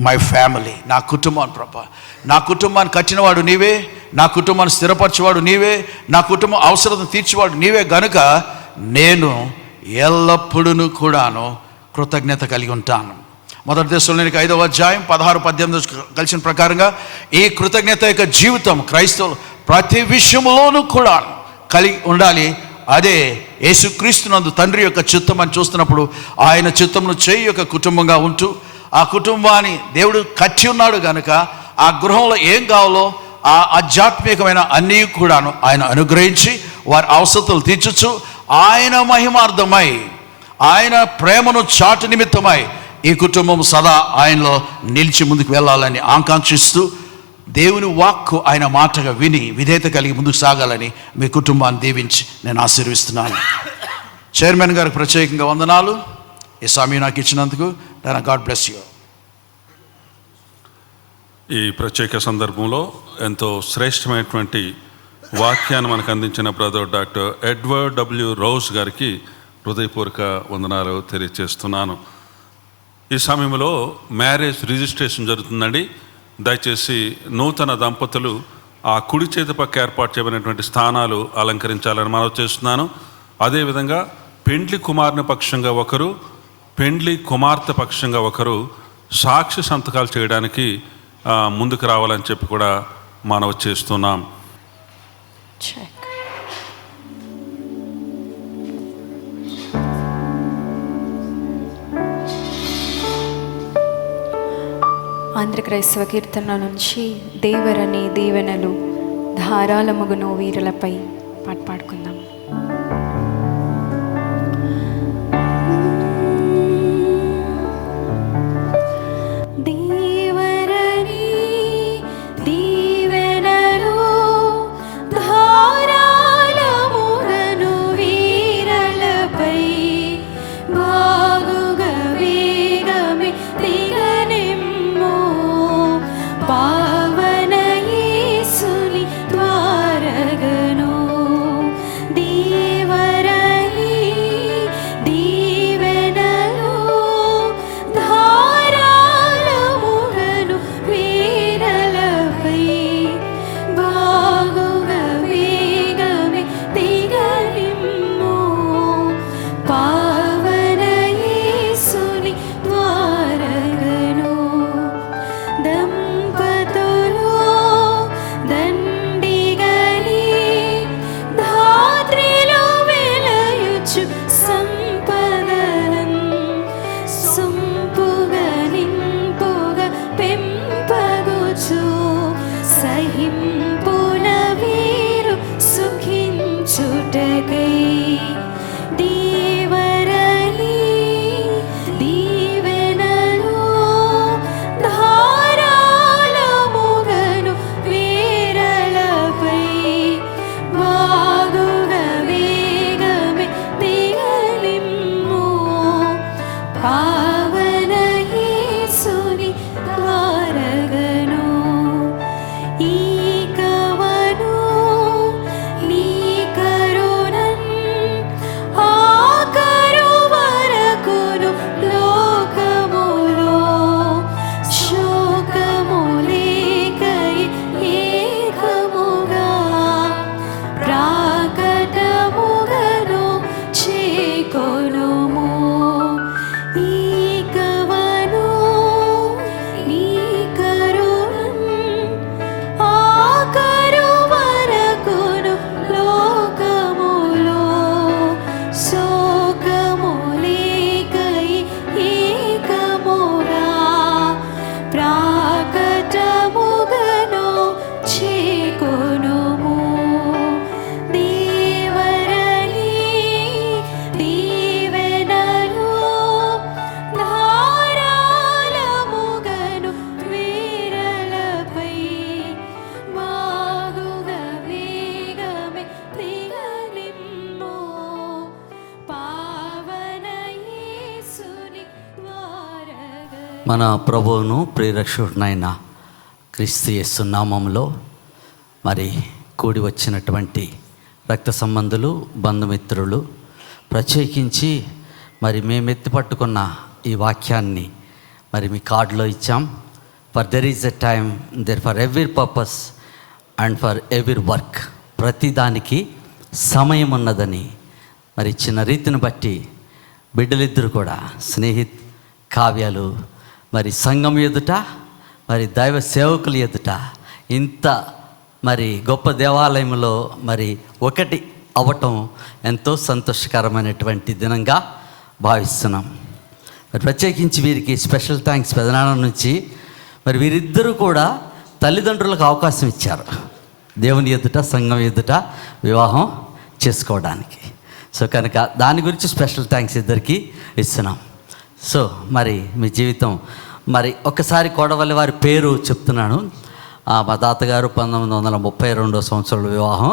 my family, నా కుటుంబాన్ని ప్రభా, నా కుటుంబాన్ని కట్టినవాడు నీవే, నా కుటుంబాన్ని స్థిరపరచేవాడు నీవే, నా కుటుంబం అవసరం తీర్చేవాడు నీవే గనుక నేను ఎల్లప్పుడూ కూడాను కృతజ్ఞత కలిగి ఉంటాను. మొదటి దశలోనికి 5వ అధ్యాయం 16-18 కలిసిన ప్రకారంగా ఈ కృతజ్ఞత యొక్క జీవితం క్రైస్తవులు ప్రతి విషయంలోనూ కూడా కలిగి ఉండాలి. అదే యేసుక్రీస్తునందు తండ్రి యొక్క చిత్తం అని చూస్తున్నప్పుడు ఆయన చిత్తమును చేయి యొక్క కుటుంబంగా ఉంటూ ఆ కుటుంబాన్ని దేవుడు కట్టి ఉన్నాడు కనుక ఆ గృహంలో ఏం కావాలో ఆ ఆధ్యాత్మికమైన అన్నీ కూడాను ఆయన అనుగ్రహించి వారి అవసరతలు తీర్చచ్చు. ఆయన మహిమార్థమై, ఆయన ప్రేమను చాటు నిమిత్తమై ఈ కుటుంబం సదా ఆయనలో నిలిచి ముందుకు వెళ్ళాలని ఆకాంక్షిస్తూ దేవుని వాక్కు ఆయన మాటగా విని విధేయత కలిగి ముందుకు సాగాలని మీ కుటుంబాన్ని దీవించి నేను ఆశీర్విస్తున్నాను. చైర్మన్ గారికి ప్రత్యేకంగా వందనాలు. ఈ సమయం నాకు ఇచ్చినందుకు గాడ్ బ్లెస్ యూ. ఈ ప్రత్యేక సందర్భంలో ఎంతో శ్రేష్టమైనటువంటి వాక్యాన్ని మనకు అందించిన brother doctor Edward W rose గారికి హృదయపూర్వక వందనాలు తెలియజేస్తున్నాను. ఈ సమయంలో మ్యారేజ్ రిజిస్ట్రేషన్ జరుగుతుందండి. దయచేసి నూతన దంపతులు ఆ కుడి చేతి పక్క ఏర్పాటు చేయబడినటువంటి స్థానాలు అలంకరించాలని మనవి చేస్తున్నాను. అదేవిధంగా పెండ్లి కుమారుని పక్షంగా ఒకరు, పెండ్లి కుమార్తె పక్షంగా ఒకరు సాక్షి సంతకాలు చేయడానికి ముందుకు రావాలని చెప్పి కూడా మనవి చేస్తున్నాం. ఆంధ్ర క్రైస్తవ కీర్తన నుంచి దేవరని దీవెనలు ధారాళముగును వీరులపై పాట పాడుకుందాం. పావన యేసుని ద్వారగను మన ప్రభువును ప్రియరక్షకుడినైన క్రీస్తు యేసు నామములో మరి కూడి వచ్చినటువంటి రక్త సంబంధులు, బంధుమిత్రులు, ప్రత్యేకించి మరి మేము ఎత్తి పట్టుకున్న ఈ వాక్యాన్ని మరి మీ కార్డులో ఇచ్చాం. For there is a time there for every purpose and for every work. ప్రతిదానికి సమయం ఉన్నదని మరి ఇచ్చిన రీతిని బట్టి బిడ్డలిద్దరు కూడా స్నేహిత్, కావ్యాలు మరి సంఘం ఎదుట, మరి దైవ సేవకుల ఎదుట ఇంత మరి గొప్ప దేవాలయంలో మరి ఒకటి అవ్వటం ఎంతో సంతోషకరమైనటువంటి దినంగా భావిస్తున్నాం. మరి ప్రత్యేకించి వీరికి స్పెషల్ థ్యాంక్స్ పెదనాన్న నుంచి. మరి వీరిద్దరూ కూడా తల్లిదండ్రులకు అవకాశం ఇచ్చారు దేవుని ఎదుట, సంఘం ఎదుట వివాహం చేసుకోవడానికి. సో కనుక దాని గురించి స్పెషల్ థ్యాంక్స్ ఇద్దరికి ఇస్తున్నాం. సో మరి మీ జీవితం మరి ఒక్కసారి కోడవల్లి వారి పేరు చెప్తున్నాను. మా తాతగారు 1932 సంవత్సరంలో వివాహం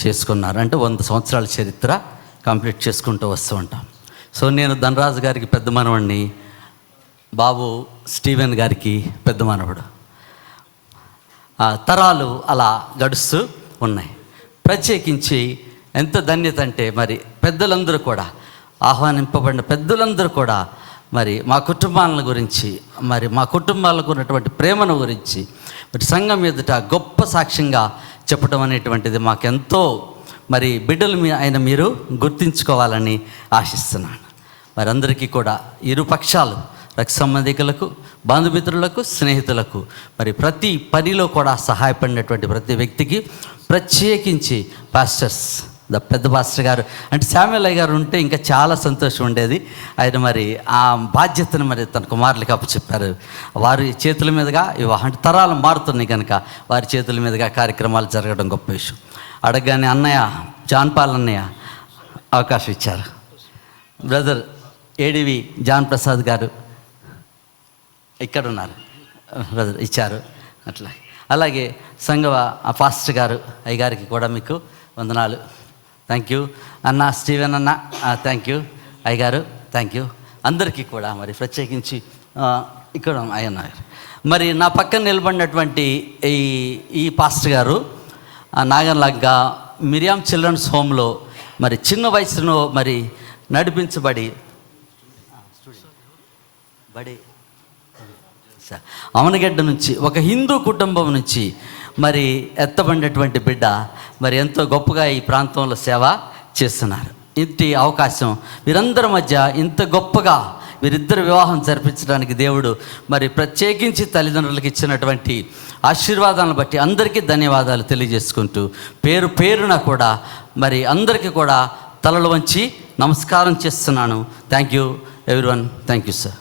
చేసుకున్నారు. అంటే 100 సంవత్సరాల చరిత్ర కంప్లీట్ చేసుకుంటూ వస్తూ ఉంటాం. సో నేను ధనరాజు గారికి పెద్ద మనవడిని, బాబు స్టీవెన్ గారికి పెద్ద మనవడు. తరాలు అలా గడుస్తూ ఉన్నాయి. ప్రత్యేకించి ఎంత ధన్యత అంటే మరి పెద్దలందరూ కూడా, ఆహ్వానింపబడిన పెద్దలందరూ కూడా మరి మా కుటుంబాల గురించి, మరి మా కుటుంబాలకు ఉన్నటువంటి ప్రేమను గురించి మరి సంఘం ఎదుట గొప్ప సాక్ష్యంగా చెప్పడం అనేటువంటిది మాకెంతో మరి బిడ్డలు అయిన మీరు గుర్తించుకోవాలని ఆశిస్తున్నాను. మరి అందరికీ కూడా ఇరు పక్షాలు, రక్త సంబంధికులకు, బంధుమిత్రులకు, స్నేహితులకు, మరి ప్రతి పనిలో కూడా సహాయపడినటువంటి ప్రతి వ్యక్తికి, ప్రత్యేకించి పాస్టర్స్, పెద్ద పాస్టర్ గారు అంటే శామ్యుల్ గారు ఉంటే ఇంకా చాలా సంతోషం ఉండేది. ఆయన మరి ఆ బాధ్యతను మరి తన కుమారులకి అప్పచెప్పారు. వారి చేతుల మీదుగా అంటే తరాలు మారుతున్నాయి కనుక వారి చేతుల మీదుగా కార్యక్రమాలు జరగడం గొప్ప విషయం. అడగగానే అన్నయ్య జాన్ పాల్ అన్నయ్య అవకాశం ఇచ్చారు. బ్రదర్ ఏడివి జాన్ ప్రసాద్ గారు ఇక్కడ ఉన్నారు, బ్రదర్ ఇచ్చారు. అట్లా అలాగే సంఘ పాస్టర్ గారు అయ్యగారికి కూడా మీకు వందనాలు. థ్యాంక్ యూ అన్న. స్టీవెన్ అన్న థ్యాంక్ యూ. అయ్యగారు థ్యాంక్ యూ. అందరికీ కూడా మరి ప్రత్యేకించి ఇక్కడ అయ్యన్న మరి నా పక్కన నిలబడినటువంటి ఈ పాస్టర్ గారు నాగర్లంక మిరియాం చిల్డ్రన్స్ హోమ్లో మరి చిన్న వయసులో మరి నడిపించబడి అవనగడ్డ నుంచి ఒక హిందూ కుటుంబం నుంచి మరి ఎత్తబడినటువంటి బిడ్డ మరి ఎంతో గొప్పగా ఈ ప్రాంతంలో సేవ చేస్తున్నారు. ఇంటి అవకాశం వీరందరి మధ్య ఇంత గొప్పగా వీరిద్దరు వివాహం జరిపించడానికి దేవుడు మరి ప్రత్యేకించి తల్లిదండ్రులకు ఇచ్చినటువంటి ఆశీర్వాదాలను బట్టి అందరికీ ధన్యవాదాలు తెలియజేసుకుంటూ పేరు పేరున కూడా మరి అందరికీ కూడా తలలు వంచి నమస్కారం చేస్తున్నాను. Thank you everyone. Thank you sir.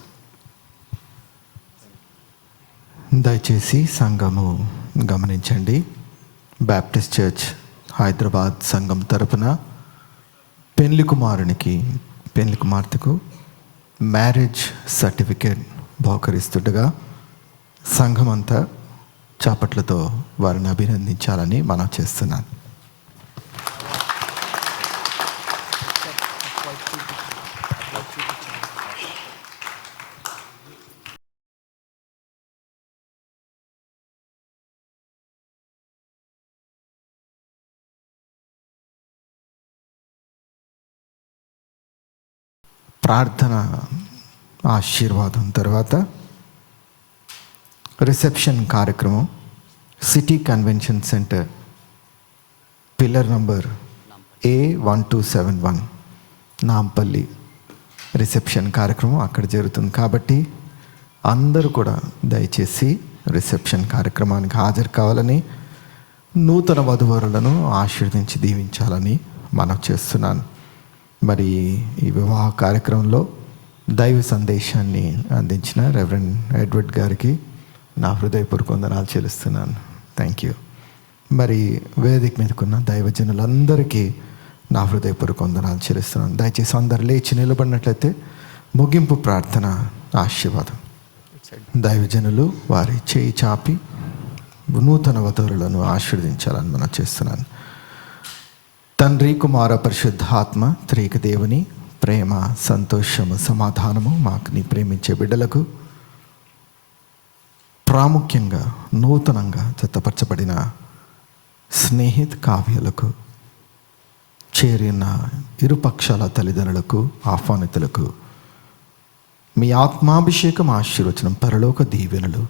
దయచేసి సంఘము గమనించండి. బ్యాప్టిస్ట్ చర్చ్ హైదరాబాద్ సంఘం తరపున పెళ్లి కుమార్తెకు మ్యారేజ్ సర్టిఫికేట్ బహుకరిస్తుండగా సంఘం అంతా చాపట్లతో వారిని అభినందించాలని మనం చేస్తున్నాను. ప్రార్థన ఆశీర్వాదం తర్వాత రిసెప్షన్ కార్యక్రమం city convention centre pillar number A1271 Nampally reception కార్యక్రమం అక్కడ జరుగుతుంది. కాబట్టి అందరూ కూడా దయచేసి రిసెప్షన్ కార్యక్రమానికి హాజరు కావాలని, నూతన వధువరులను ఆశీర్వదించి దీవించాలని మనం చేస్తున్నాను. మరి ఈ వివాహ కార్యక్రమంలో దైవ సందేశాన్ని అందించిన రెవరెండ్ ఎడ్వర్డ్ గారికి నా హృదయపూర్వక వందనాలు చెల్లిస్తున్నాను. Thank you. మరి వేదిక మీదకున్న దైవజనులందరికీ నా హృదయపూర్వక వందనాలు చెల్లిస్తున్నాను. దయచేసి అందరు లేచి నిలబడినట్లయితే ముగింపు ప్రార్థన ఆశీర్వాదం. దైవజనులు వారి చేయి చాపి నూతన వధువులను ఆశీర్వదించాలని మనం చేస్తున్నాను. తండ్రి, కుమార, పరిశుద్ధాత్మ త్రియేక దేవుని ప్రేమ, సంతోషము, సమాధానము మాకు నీ ప్రేమించే బిడ్డలకు ప్రాముఖ్యంగా నూతనంగా జతపరచబడిన స్నేహిత్ కావ్యాలకు చేరిన ఇరుపక్షాల తల్లిదండ్రులకు, ఆహ్వానితులకు మీ ఆత్మాభిషేకం, ఆశీర్వచనం, పరలోక దీవెనలు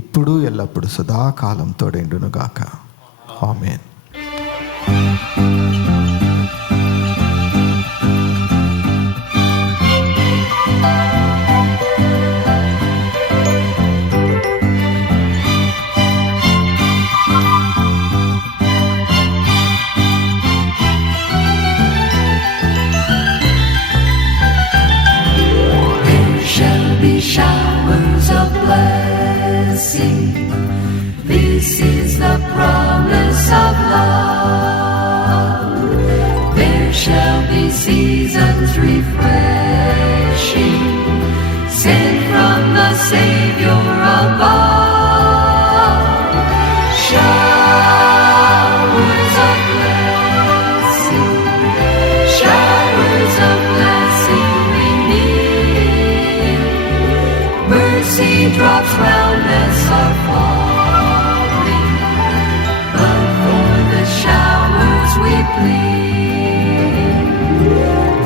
ఇప్పుడు ఎల్లప్పుడు సదాకాలం తోడేండునుగాక. ఆమేన్. Showers of blessing, this is the promise of love. There shall be seasons refreshing, sent from the Savior above. Showers of blessing, showers of blessing we need. Mercy drops round us are falling, but for the showers we plead.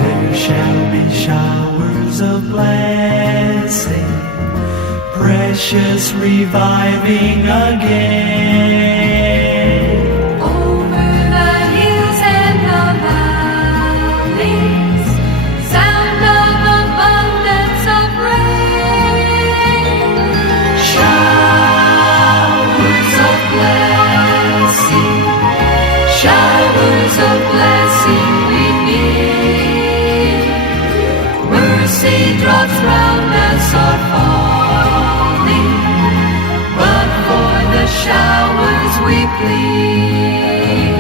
There shall be showers of blessing, precious reviving again. Over the hills and the valleys, sound of abundance of rain. Showers of blessing, showers of blessing we need. Mercy drops round us are falling, but for the showers we plead.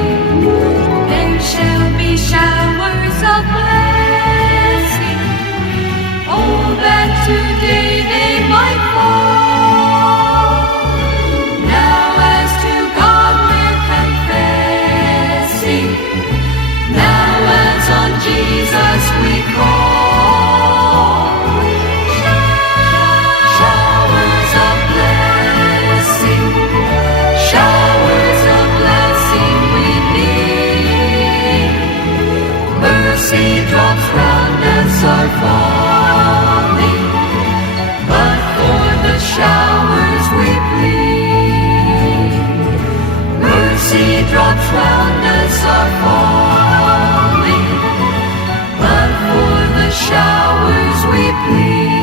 There shall be showers of blessing, oh that today they might fall. Now as to God we're confessing, now as on Jesus we call. Showers of blessing, showers of blessing we need. Mercy drops round us are falling, but for the showers we plead. Mercy drops round us are falling, but for the showers we plead.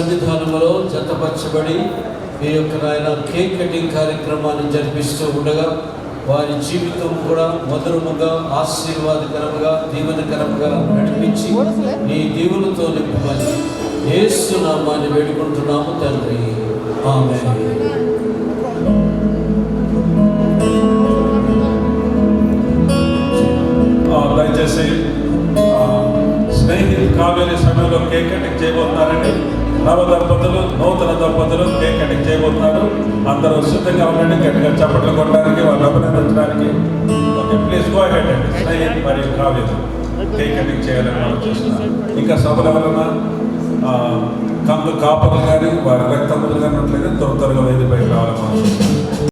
సన్నిధానంలో జతపరచబడి మీ యొక్క నాయన cake cutting కార్యక్రమాన్ని జరిపిస్తూ ఉండగా వారి జీవితం కూడా మధురముగా ఆశీర్వాదకరముగా దీవెనకరముగా నడిపించి నీ దీవులతో నింపమని యేసు నామాన్ని వేడుకుంటున్నాము తండ్రి. ఆమేన్. దయచేసి స్నేహితులు కావేరీ సమయంలో కేక్ కటింగ్ చేయబోతున్నారండి. నవ దంపతులు నూతన దంపతులు కేక్ కటింగ్ చేయబోతున్నారు. అందరూ సిద్ధంగా ఉండండి, గట్టిగా చప్పట్లు కొట్టడానికి, వాళ్ళని అభినందించడానికి. ఓకే, ప్లీజ్ గో అహెడ్ అండి. స్నేహితులు మరియు కావేరీ కేక్ కటింగ్ చేయాలని ఆలోచిస్తున్నారు. ఇంకా సభల వలన కందు కాపలు కానీ వారి రక్తములు కానీ ఉన్నట్లయితే త్వరగా వేదికపైకి రావాలని ఆలోచిస్తున్నారు.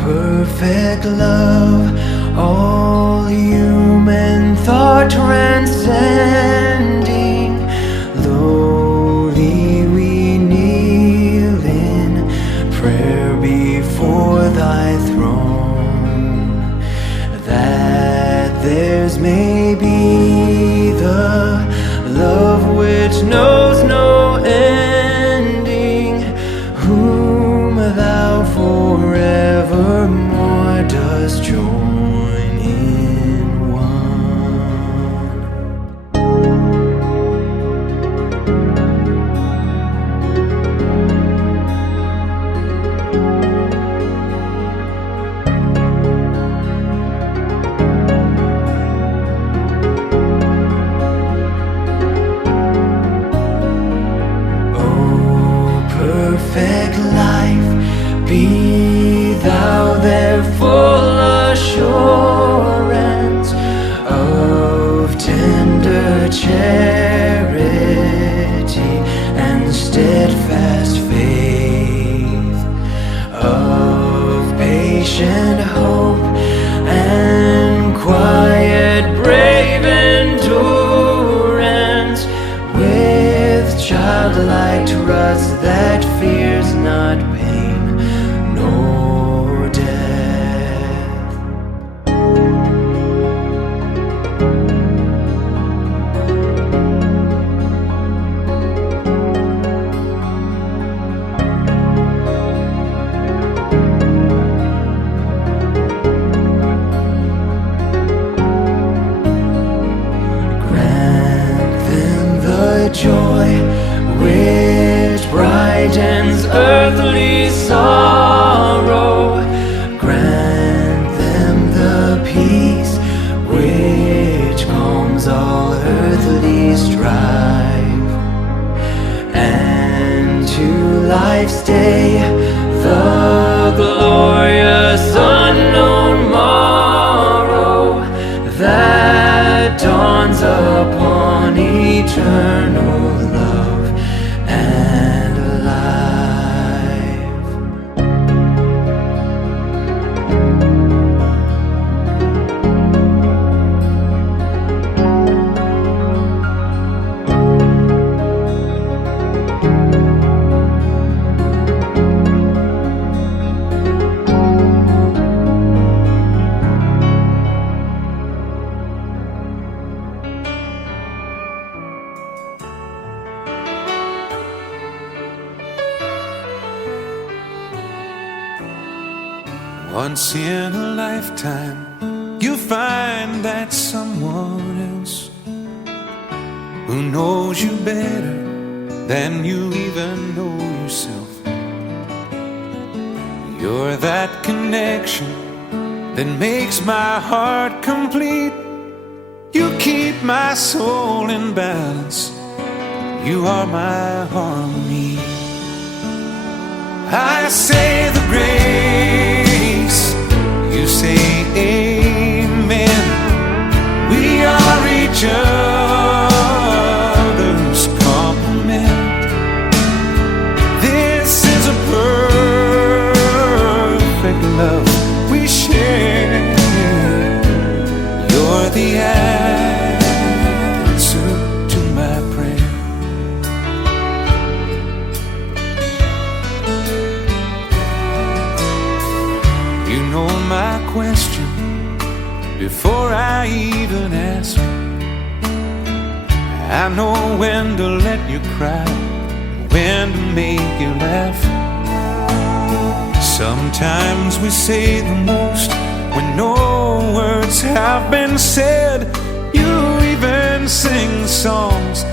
perfect love, all human thought transcending. Lowly we kneel in prayer before thy throne, that theirs may be the love which knows no ending, whom thou forevermore dost join in one. Perfect life, be thou their full assurance of tender charity and steadfast faith, of patient hope and quiet brave endurance. glorious unknown morrow that dawns upon eternal love and life. Once in a lifetime, you find that someone else who knows you better than you even know yourself. You're that connection that makes my heart complete. You keep my soul in balance. You are my harmony. I say the grace, you say amen. We are each other's complement. This is a perfect love we share. You're the answer to my prayer. You know my question before I even ask. I know when to let you cry, when to make you laugh. Sometimes we say the most when no words have been said. You even sing songs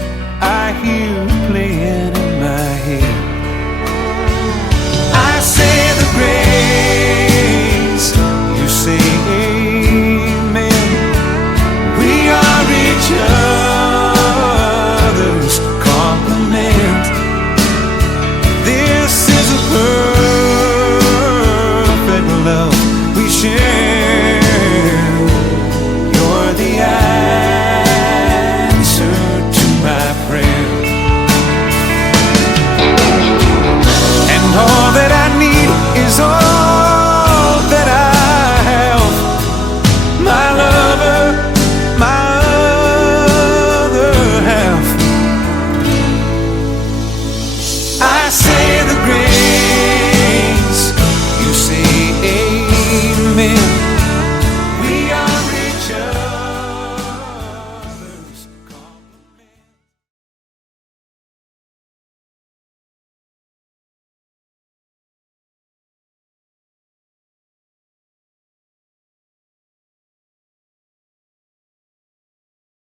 I hear playing in my head. I say